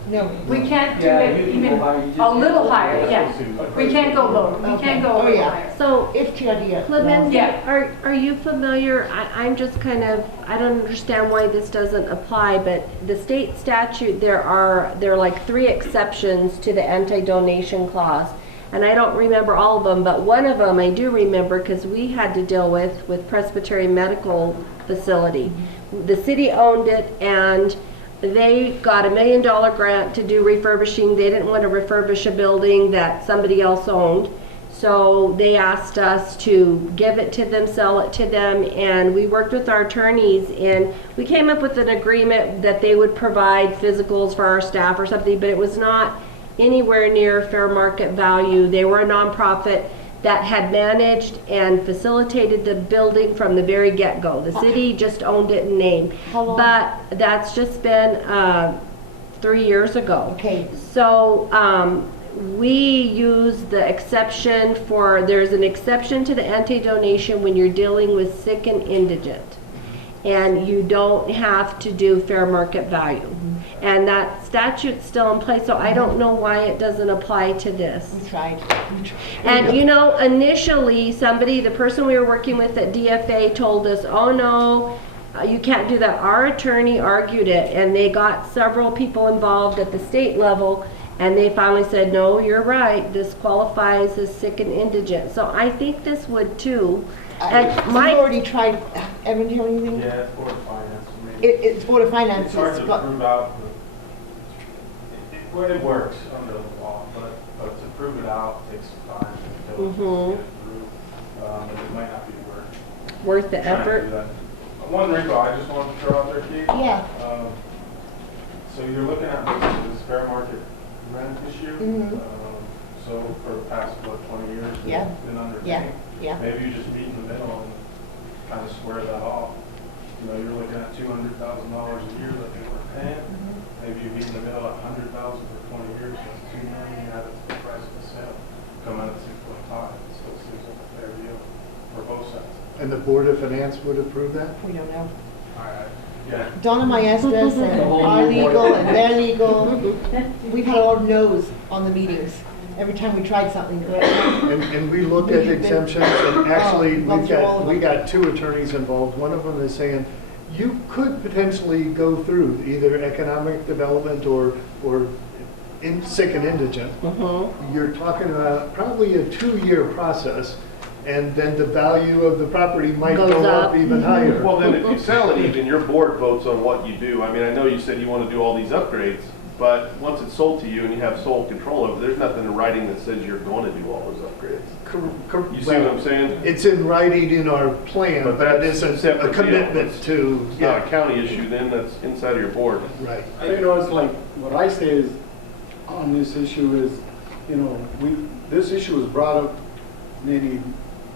No. we can't do Yeah, it you can even go higher. You a just little can't go higher, lower. yes. We can't go lower, we Okay. can't go Oh, a little yeah. higher. So, If Claudia. Clemente, Yeah. are you familiar, I'm just kind of, I don't understand why this doesn't apply, but the state statute, there are like 3 exceptions to the anti-donation clause. And I don't remember all of them, but one of them I do remember because we had to deal with Presbyterian Medical Facility. The city owned it and they got $1 million grant to do refurbishing. They didn't want to refurbish a building that somebody else owned. So they asked us to give it to them, sell it to them, and we worked with our attorneys and we came up with an agreement that they would provide physicals for our staff or something, but it was not anywhere near fair market value. They were a nonprofit that had managed and facilitated the building from the very get-go. The city just owned it in name. How long? But that's just been 3 years ago. Okay. So we use the exception there's an exception to the anti-donation when you're dealing with sick and indigent. and you don't have to do fair market value. And that statute's still in place, so I don't know why it doesn't apply to this. We tried. And you know, initially, the person we were working with at DFA told us, oh no, you can't do that. Our attorney argued it, and they got several people involved at the state level, and they finally said, no, you're right, this qualifies as sick and indigent. So I think this would too. And We've my, already tried, Evan, do you have anything? Yeah, it's Board of Finance. I mean, It's Board of Finances. It's hard to but- prove out, well, it works under the law, but to prove it out takes some time until it's get it through. And it might not be worth the trying to effort. do that. One wrinkle I just wanted to throw out there, Keith. Yeah. So you're looking at this fair market rent issue. Mhm. So for the past, what, 20 years? Yeah. It's been undertaken. Yeah. Maybe you just meet in the middle and kind of square that off. You know, you're looking at $200,000 a year that they were paying. Maybe you meet in the middle at $100,000 for 20 years, that's $2 million, you add it to the price of the sale, come out at 6.5, it still seems like a fair deal for both sides. And the Board of Finance would approve that? We don't know. Yeah. Donna Maestas and our legal and their legal, we've had a lot of no's on the meetings every time we tried something. And we looked at exemptions, and actually, gone through all of we them. got two attorneys involved. One of them is saying, you could potentially go through either economic development or sick and indigent. You're talking about probably a 2-year process, and then the value of the property might Goes go up up. even higher. Well, then if you sell it even, your board votes on what you do. I mean, I know you said you want to do all these upgrades, but once it's sold to you and you have sole control of it, there's nothing in writing that says you're going to do all those upgrades. You see what I'm saying? It's in writing in our plan, But but it that's isn't a separate deal. commitment to, It's not a county issue then, that's inside of your board. right. You know, it's like, what I say is, on this issue is, you know, this issue was brought up many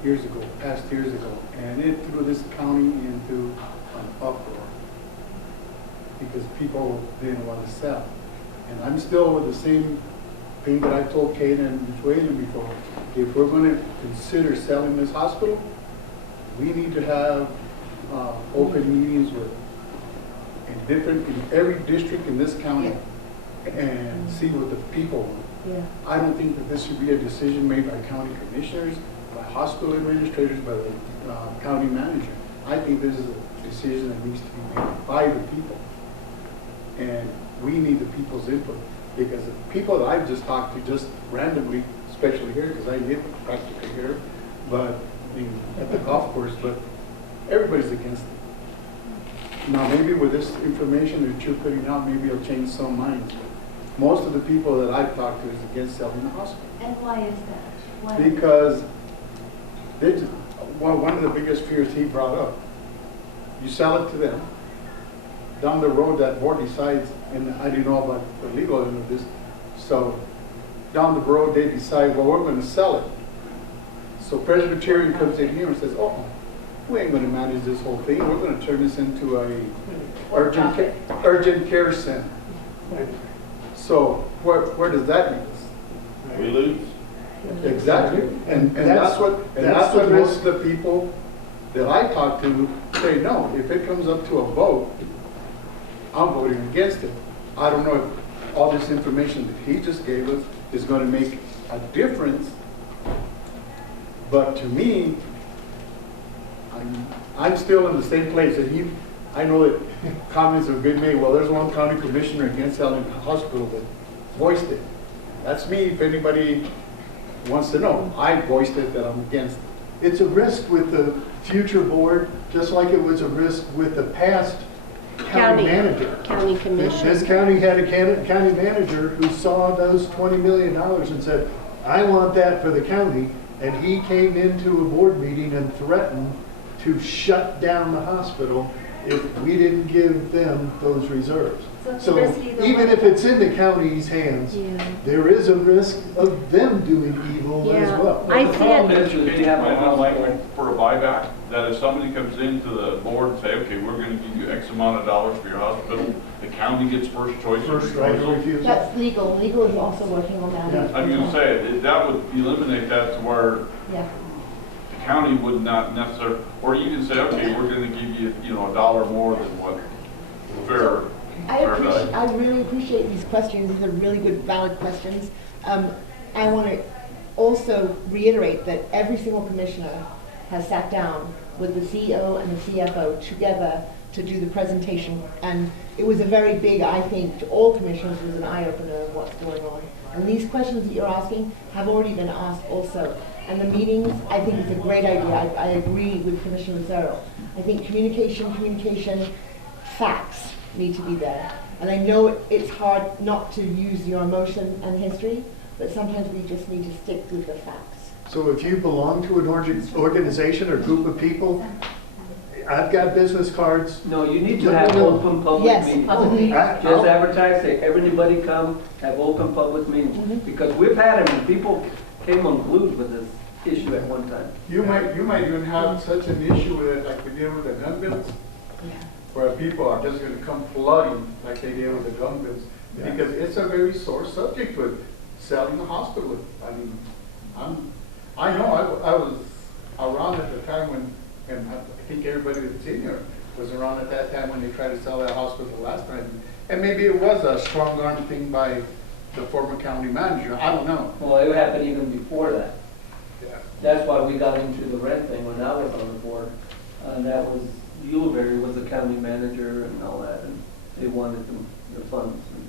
years ago, past years ago, and it threw this county into an uproar because people didn't want to sell. And I'm still with the same thing that I told Kate and Wayland before. If we're going to consider selling this hospital, we need to have open meetings with in every district in this county and see what the people want. Yeah. I don't think that this should be a decision made by county commissioners, by hospital administrators, by the county manager. I think this is a decision that needs to be made by the people. And we need the people's input, because the people that I've just talked to just randomly, especially here, because I live practically here, but at the golf course, but everybody's against it. Now, maybe with this information that you're putting out, maybe it'll change some minds. Most of the people that I've talked to is against selling the hospital. And why is that? Why? Because one of the biggest fears he brought up, you sell it to them, down the road that board decides, and I didn't know about the legal end of this, so down the road they decide, well, we're going to sell it. So Presbyterian comes in here and says, oh, we ain't going to manage this whole thing, we're going to turn this into a urgent care center. So where does that leave us? We lose. Exactly, and that's what most of the people that I talk to say, no, if it comes up to a vote, I'm voting against it. I don't know if all this information that he just gave us is going to make a difference, but to me, I'm still in the same place, and I know that comments have been made, well, there's one county commissioner against selling the hospital that voiced it. That's me, if anybody wants to know. I voiced it that I'm against it. It's a risk with the future board, just like it was a risk with the past county manager. County commission. This county had a county manager who saw those $20 million and said, I want that for the county. And he came into a board meeting and threatened to shut down the hospital if we didn't give them those reserves. So even if it's in the county's hands, there is a risk of them doing evil as well. I see it. Education plan language for a buyback, that if somebody comes into the board and say, okay, we're gonna give you X amount of dollars for your hospital, the county gets first choice of First right of refusal. refusal. That's legal. Legal is also working on that. I'm gonna say, that would eliminate that to where Yeah. the county would not necessarily, or you can say, okay, we're gonna give you, you know, $1 more than what fair. I really appreciate these questions. These are really good, valid questions. I want to also reiterate that every single commissioner has sat down with the CEO and the CFO together to do the presentation. And it was a very big, I think, to all commissioners, was an eye-opener of what's going on. And these questions that you're asking have already been asked also. And the meetings, I think it's a great idea. I agree with Commissioner Lucero. I think communication, facts need to be there. And I know it's hard not to use your emotion and history, but sometimes we just need to stick with the facts. So if you belong to an organization or group of people, I've got business cards. No, you need to have open public Yes. meetings. I- Just advertise, say, everybody come, have open public meetings. Because we've had them, and people came unglued with this issue at one time. You might even have such an issue with it like we did with the gun bills, where people are just gonna come flooding like they did with the gun bills. Because it's a very sore subject with selling the hospital. I mean, I know I was around at the time when, and I think everybody that's in here was around at that time when they tried to sell that hospital last time. And maybe it was a strong arm thing by the former county manager, I don't know. Well, it happened even before that. Yeah. That's why we got into the rent thing when I was on the board. That was, Uleberry was the county manager and all that, and they wanted the funds. And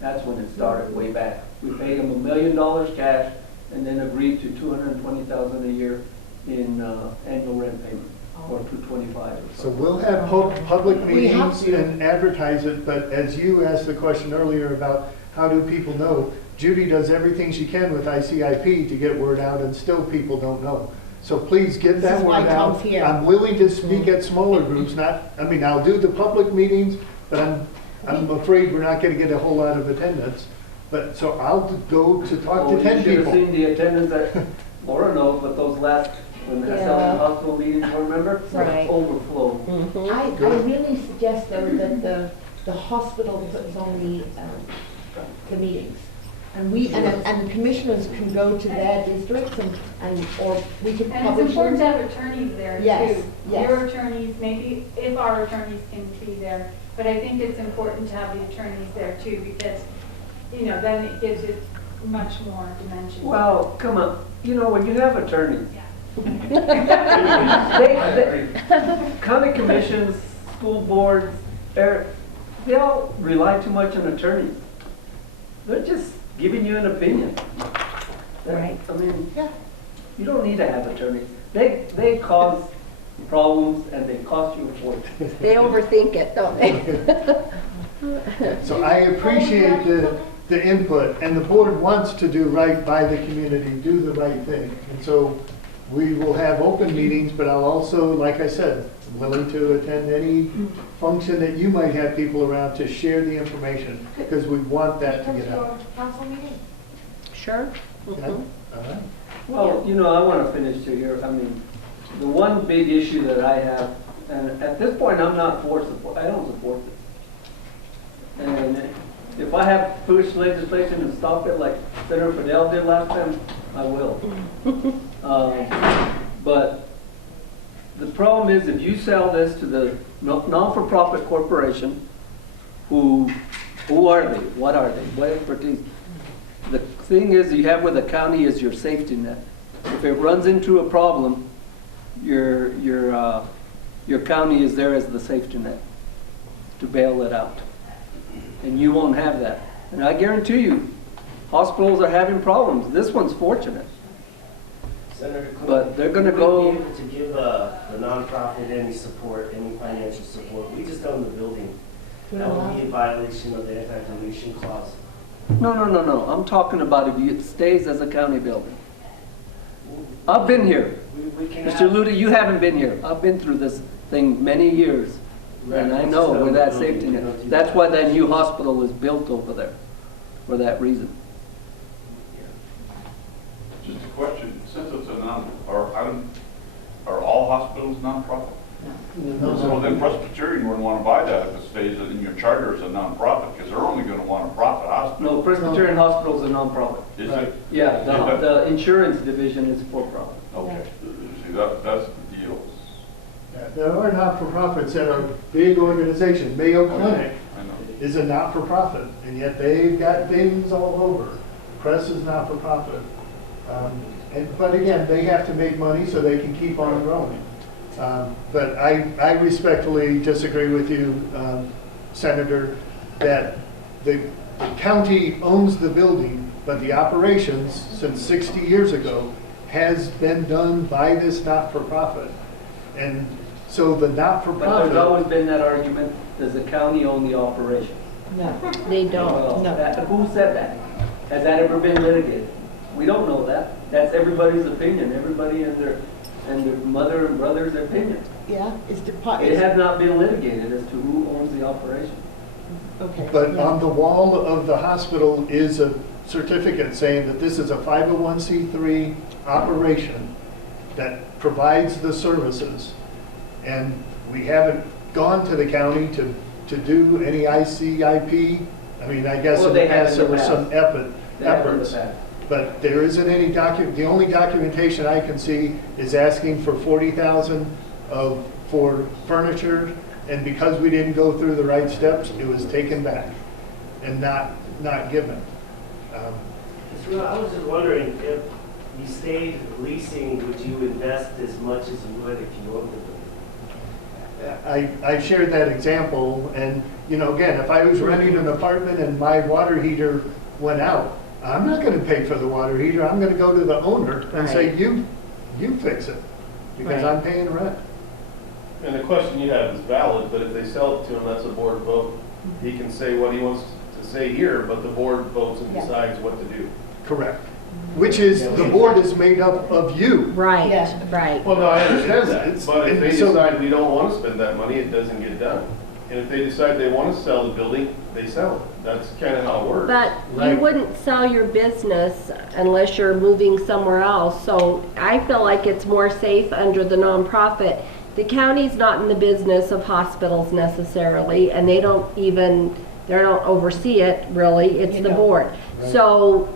that's when it started, way back. We paid them $1 million cash and then agreed to $220,000 a year in annual rent payment, or $225 or something. So we'll have public We have meetings to. and advertise it, but as you asked the question earlier about how do people know, Judy does everything she can with ICIP to get word out, and still people don't know. So please get This that is why word out. Tom's here. I'm willing to speak at smaller groups, I'll do the public meetings, but I'm afraid we're not gonna get a whole lot of attendance. But, so I'll go to talk to 10 You should have people. seen the attendance that, Laura knows, but those last, when the Yeah. hospital meetings, remember? Right. Overflow. I really suggest though that the hospital puts on the meetings. And and commissioners can go to their districts or we could And it's publish important to them. have attorneys there too. Yes, yes. Your attorneys, maybe if our attorneys can be there, but I think it's important to have the attorneys there too, because, you know, then it gives it much more dimension. Well, come on, you know, when you have attorneys, county commissions, school boards, they all rely too much on attorneys. They're just giving you an opinion. Right. I mean, Yeah. you don't need to have attorneys. They cause problems and they cost you a fortune. They overthink it, don't they? So I appreciate the input, and the board wants to do right by the community, do the right thing. And so we will have open meetings, but I'll also, like I said, willing to attend any function that you might have people around to share the information, because we want that to get out. Council meeting. Sure. Yeah? All right. Well, you know, I want to finish to here. I mean, the one big issue that I have, and at this point, I'm not for support, I don't support this. And if I have to push legislation and stop it like Senator Fidel did last time, I will. But the problem is if you sell this to the non-for-profit corporation, who are they? What are they? What expertise? The thing is you have with the county is your safety net. If it runs into a problem, your county is there as the safety net to bail it out. And you won't have that. And I guarantee you, hospitals are having problems. This one's fortunate. Senator Clinton, But they're gonna we go- wouldn't be able to give the nonprofit any support, any financial support. We just own the building. That would be in violation of the anti-donation clause. No. I'm talking about if it stays as a county building. I've been here. We can Mr. have- Luda, you haven't been here. I've been through this thing many years. And I know with that safety net. That's why that new hospital is built over there, for that reason. Just a question, since it's are all hospitals nonprofit? So then Presbyterian wouldn't want to buy that if it stays in your charter as a nonprofit, because they're only going to want a profit hospital. No, Presbyterian Hospital is a nonprofit. Is it? Yeah, the insurance division is for profit. Okay. See, that's the deal. There are not-for-profits that are big organizations. Mayo Clinic I know. is a not-for-profit, and yet they've got things all over. Press is not-for-profit. But again, they have to make money so they can keep on growing. But I respectfully disagree with you, Senator, that the county owns the building, but the operations since 60 years ago has been done by this not-for-profit. And so the But there's not-for-profit, always been that argument, does the county own the operation? No, They don't. Well, No. who said that? Has that ever been litigated? We don't know that. That's everybody's opinion, everybody and their mother and brother's opinion. Yeah, it's It has not been litigated as to who owns the operation. Okay. but on the wall of the hospital is a certificate saying that this is a 501c3 operation that provides the services. And we haven't gone to the county to do any ICIP. I mean, I guess Well, in they the have past in there the were some They have in the efforts. past. But there isn't any the only documentation I can see is asking for 40,000 for furniture, and because we didn't go through the right steps, it was taken back and not given. Mr. Rowe, I was just wondering, if you stayed leasing, would you invest as much as you would if you owned the building? I shared that example, and, again, if I was renting an apartment and my water heater went out, I'm not gonna pay for the water heater, I'm gonna go to the owner and say, Right. you fix it, because Right. I'm paying rent. And the question you have is valid, but if they sell it to him, that's a board vote. He can say what he wants to say here, but the board votes and decides what to do. Correct. Which is, the board is made up of you. Right, Yeah. right. Well, no, I understand that, It's- but if they and so- decide we don't want to spend that money, it doesn't get done. And if they decide they want to sell the building, they sell it. That's kind of how it works. But you Right. wouldn't sell your business unless you're moving somewhere else. So I feel like it's more safe under the nonprofit. The county's not in the business of hospitals necessarily, and they don't oversee it really, it's the board. So,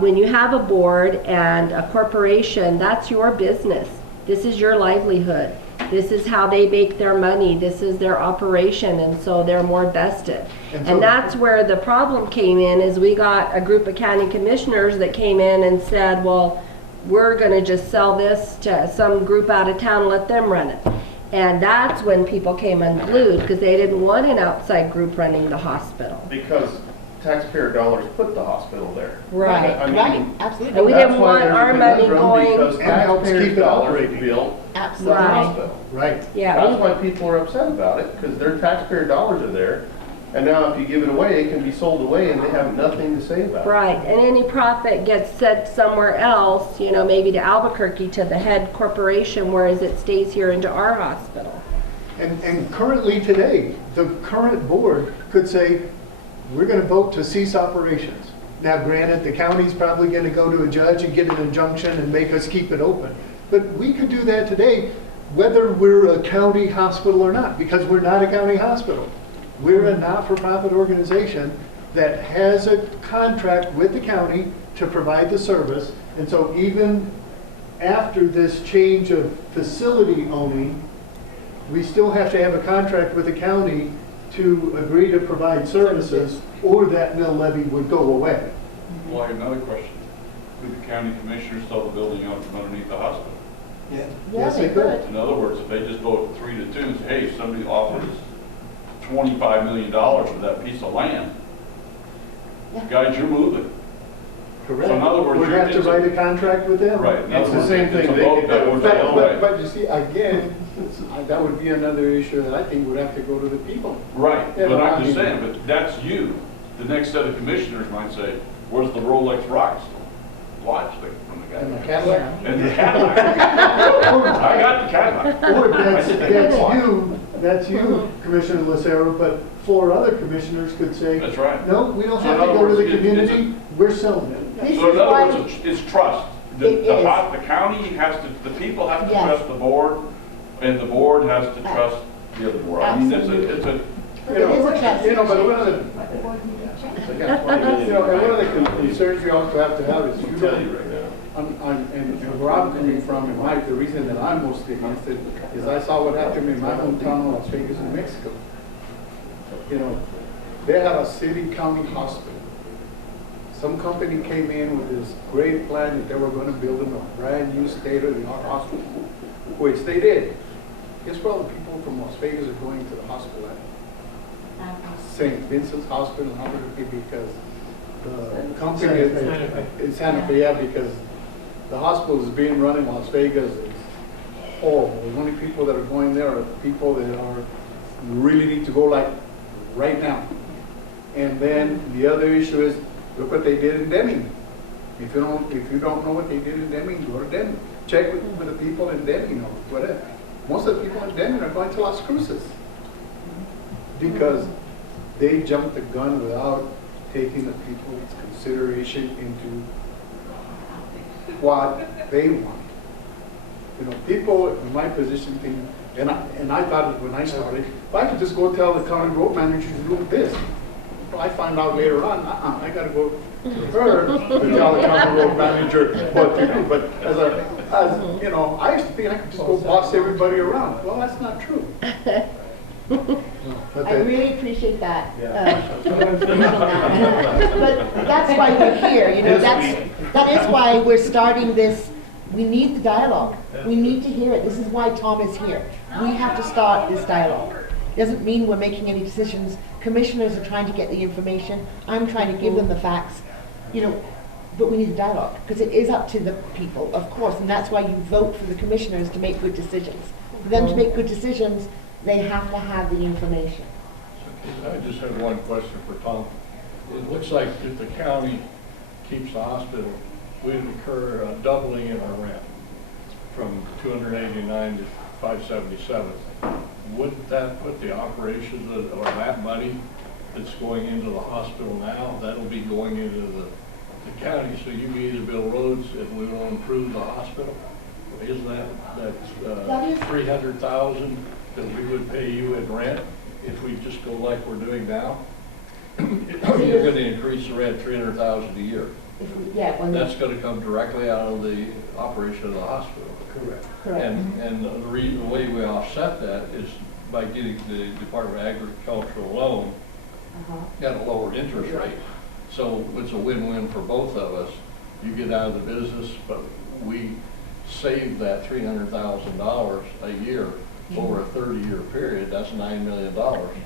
when you have a board and a corporation, that's your business. This is your livelihood. This is how they make their money. This is their operation, and so they're more vested. And so- And that's where the problem came in, is we got a group of county commissioners that came in and said, well, we're gonna just sell this to some group out of town, let them run it. And that's when people came unglued, because they didn't want an outside group running the hospital. Because taxpayer dollars put the hospital there. Right, I mean, Right, absolutely. And we that's didn't why want there's a our money conundrum, going. Because And helps taxpayers' keep it dollars operating. built the Absolutely. Right. hospital. Right. Yeah, That's why people are upset about it, because their taxpayer dollars are there. And now if you give it away, it can be sold away and they have nothing to say about it. right. And any profit gets sent somewhere else, maybe to Albuquerque, to the head corporation, whereas it stays here into our hospital. And currently today, the current board could say, we're gonna vote to cease operations. Now granted, the county's probably gonna go to a judge and get an injunction and make us keep it open. But we could do that today, whether we're a county hospital or not, because we're not a county hospital. We're a not-for-profit organization that has a contract with the county to provide the service. And so even after this change of facility owning, we still have to have a contract with the county to agree to provide services, or that mill levy would go away. Well, I have another question. Could the county commissioners sell the building out from underneath the hospital? Yes, they could. In other words, if they just vote 3-2 and say, hey, somebody offers $25 million for that piece of land, guys, you're moving. Correct. So in other words, We'd you're- have to write a contract with them. Right. In It's other the words, same it's thing a they vote could that do. would go away. But you see, again, that would be another issue that I think would have to go to the people. Right, Yeah, but I I'm just mean- saying, but that's you. The next set of commissioners might say, where's the Rolex rocks? Watch from the And the guy. Cadillac, And the Cadillac. I got the Cadillac. Or I that's you, Commissioner Lucero, but 4 other commissioners could say, That's right. no, we don't So have in to other go to words, the it's a- community, we're selling it. This So in is other why, words, it's trust. It is. The county has to, the people have to Yes. trust the board, and the board has to trust the other board. I mean, it's a, it is a trust. but one of the, I got $20 million. and one of the concerns you also have to have is I'll tell you right now. and where I'm coming from, and Mike, the reason that I'm mostly against it is I saw what happened in my hometown of Las Vegas, New Mexico. You know, they had a city-county hospital. Some company came in with this great plan that they were gonna build a brand-new state-of-the-art hospital, which they did. Guess where all the people from Las Vegas are going to the hospital at? St. Vincent's Hospital, because the company in Santa Fe, yeah, because the hospital is being run in Las Vegas is horrible. The only people that are going there are people that are really need to go like right now. And then the other issue is, look what they did in Deming. If you don't know what they did in Deming, go to Deming. Check with the people in Deming or whatever. Most of the people in Deming are going to Las Cruces because they jumped the gun without taking the people's consideration into what they want. You know, people in my position think, and I thought when I started, if I could just go tell the county road manager to do this. Well, I find out later on, I gotta go to her to tell the county road manager what to do. But as you know, I used to think I could just go boss everybody around. Well, that's not true. I really appreciate that. But that's why we're here, you know, that is why we're starting this. We need the dialogue. We need to hear it. This is why Tom is here. We have to start this dialogue. Doesn't mean we're making any decisions. Commissioners are trying to get the information. I'm trying to give them the facts, you know, but we need the dialogue because it is up to the people, of course, and that's why you vote for the commissioners to make good decisions. For them to make good decisions, they have to have the information. I just have one question for Tom. It looks like if the county keeps the hospital, we would incur a doubling in our rent from 289 to 577. Wouldn't that put the operations or that money that's going into the hospital now, that'll be going into the county, so you can either build roads and we will improve the hospital? Isn't that 300,000 that we would pay you in rent if we just go like we're doing now? You're going to increase the rent 300,000 a year. That's going to come directly out of the operation of the hospital. Correct. And the way we offset that is by getting the Department of Agricultural loan at a lower interest rate. So it's a win-win for both of us. You get out of the business, but we save that $300,000 a year over a 30-year period. That's $9 million.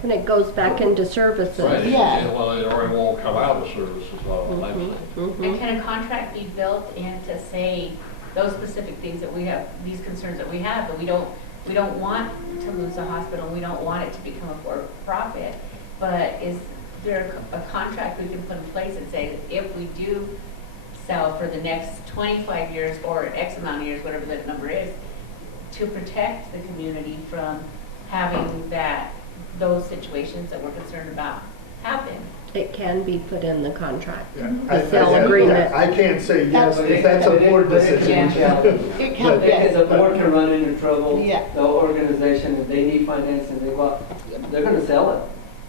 And it goes back into services. Right. Yeah. Well, it already won't come out of services, all I'm saying. And can a contract be built in to say those specific things that we have, these concerns that we have, but we don't want to lose the hospital, we don't want it to become a for-profit, but is there a contract we can put in place and say that if we do sell for the next 25 years or X amount of years, whatever that number is, to protect the community from having those situations that we're concerned about happen? It can be put in the contract. Yeah. The sale agreement. I can't say yes if that's a board decision. It can be. If the board can run into trouble, Yeah. the organization, if they need financing, they're gonna sell it,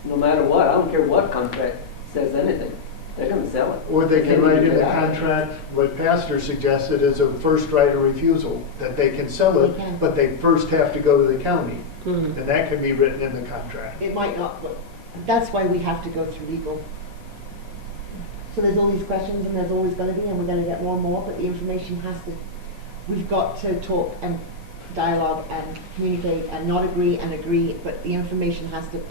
no matter what. I don't care what contract says anything. They're gonna sell it. Or they can need write to in the get out. contract, what Pastor suggested is a first right of refusal, that they can sell it, but they first have to go to the county. And that can be written in the contract. It might not, but that's why we have to go through legal. So there's all these questions and there's always going to be, and we're going to get more and more, but the information has to, we've got to talk and dialogue and communicate and not agree and agree, but the information has to,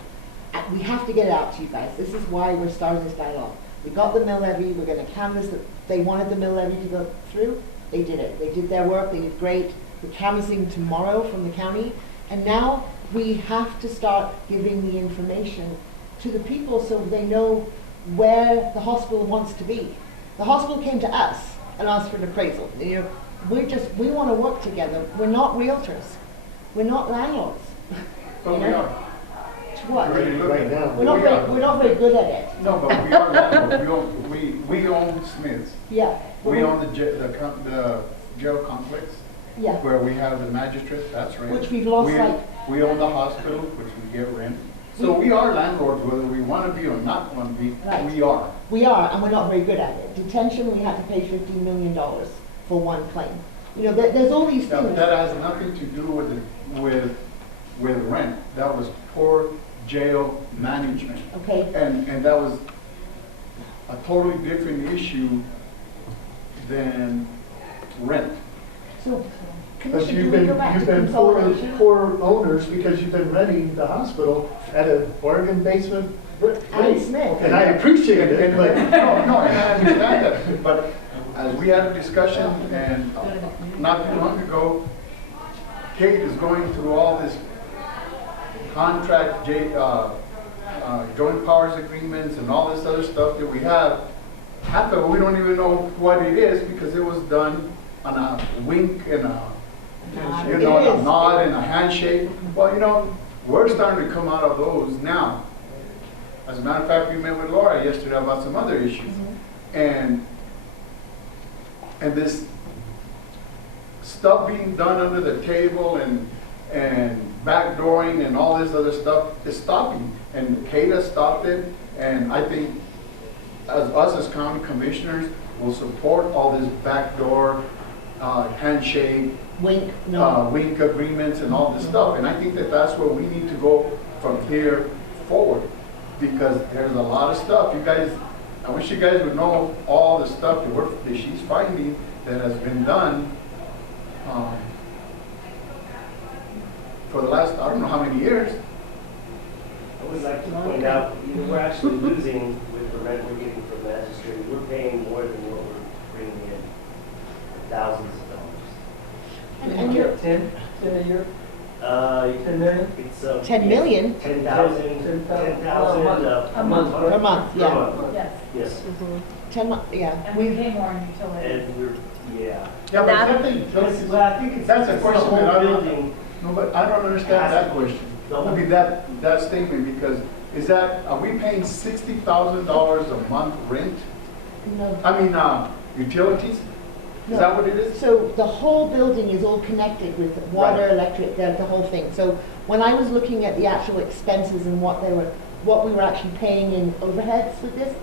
we have to get it out to you guys. This is why we're starting this dialogue. We got the mill levy, we're going to canvass that they wanted the mill levy to go through. They did it. They did their work, they did great. We're canvassing tomorrow from the county. And now we have to start giving the information to the people so they know where the hospital wants to be. The hospital came to us and asked for an appraisal. You know, we want to work together. We're not realtors. We're not landlords. But we are. What? Right now. We're not very good at it. No, but we are landlords. We own Smith's. Yeah. We own the jail complex. Yeah. Where we have the magistrate, that's right. Which we've lost We own the hospital, which we get rent. So we are landlords, whether we want to be or not want to be, Right. we are. We are, and we're not very good at it. Detention, we had to pay $15 million. for one claim. You know, there's all these That things. that has nothing to do with rent. That was poor jail management. Okay. And that was a totally different issue than rent. So, But Commissioner, you've do we go back to been poor consolidation? owners because you've been renting the hospital at an Oregon basement rate. Adam Smith. And I appreciate it, but. No, and I understand that, but as we had a discussion, and not too long ago, Kate is going through all this contract, joint powers agreements and all this other stuff that we have. Half of it, we don't even know what it is because it was done on a wink and a, you know, It a is. nod and a handshake. Well, you know, we're starting to come out of those now. As a matter of fact, we met with Laura yesterday about some other issues. And this stuff being done under the table and backdooring and all this other stuff is stopping. And Kate has stopped it, and I think as us as county commissioners will support all this backdoor handshake, Wink, wink agreements and all this stuff. And I think that that's where we need to go from here forward, because there's a lot of stuff. You guys, I wish you guys would know all the stuff that she's finding that has been done for the last, I don't know how many years. I would like to point out, you know, we're actually losing with the rent we're getting from magistrate. We're paying more than what we're bringing in, thousands of dollars. And you're, 10 a year? 10 million? It's 10 million? 10,000 A month. Per month, yeah. Per month. Yes. Yes. 10 months, yeah. And we pay more in utilities. And we're, yeah. Yeah, but That- Well, I think it's that's a the question whole that I building. No, but I don't understand that question. I mean, that statement, because is that, are we paying $60,000 a month rent? No. I mean, utilities? Is that what it is? So the whole building is all connected with water, Right. electric, the whole thing. So when I was looking at the actual expenses and what we were actually paying in overheads with this,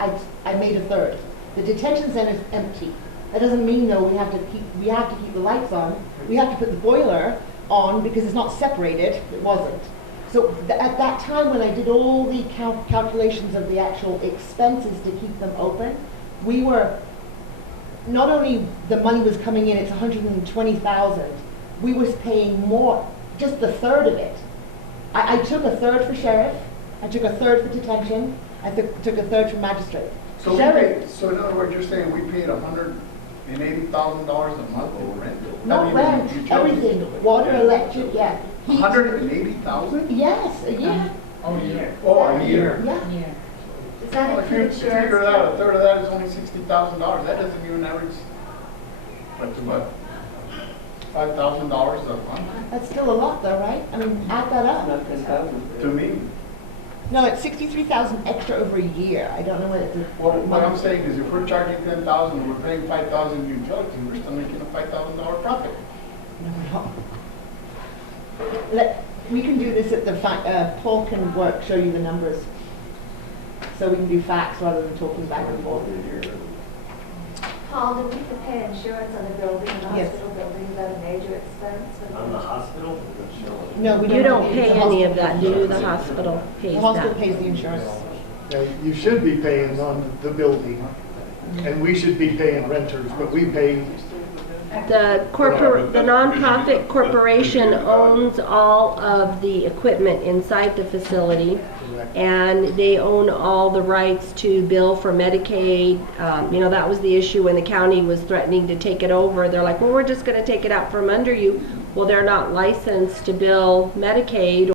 I made a third. The detention center is empty. That doesn't mean though we have to keep the lights on. We have to put the boiler on because it's not separated. It wasn't. So at that time when I did all the calculations of the actual expenses to keep them open, we were, not only the money was coming in, it's 120,000, we was paying more, just the third of it. I took a third for sheriff, I took a third for detention, I took a third for magistrate. So Sheriff, so in other words, you're saying we paid $180,000 a month in rent? I not mean, rent, utilities? everything, water, electric, yeah. Heat. 180,000? Yes, a year, Oh, a year. Oh, a year. yeah. Does that Well, if you include sheriff's? figure that, a third of that is only $60,000. That doesn't even average, what, $5,000 a month That's still a lot though, right? I mean, add that up. Not 10,000. to me. No, it's 63,000 extra over a year. I don't know what it's. Well, what I'm saying is if we're charging 10,000 and we're paying 5,000 in utilities, we're still making a $5,000 profit. No, we're not. We can do this at the, Paul can show you the numbers. So we can do facts rather than talking back and forth. Paul, do we have to pay insurance on the building, the Yes. hospital building? Is that a major expense? On the hospital? No, we don't. You don't pay pay the any of hospital. that, do you? The hospital pays The hospital that. pays the insurance. Now, you should be paying on the building, and we should be paying renters, but we pay, The nonprofit corporation owns all of the equipment inside the facility, and they own all the rights to bill for Medicaid. You know, that was the issue when the county was threatening to take it over. They're like, well, we're just gonna take it out from under you. Well, they're not licensed to bill Medicaid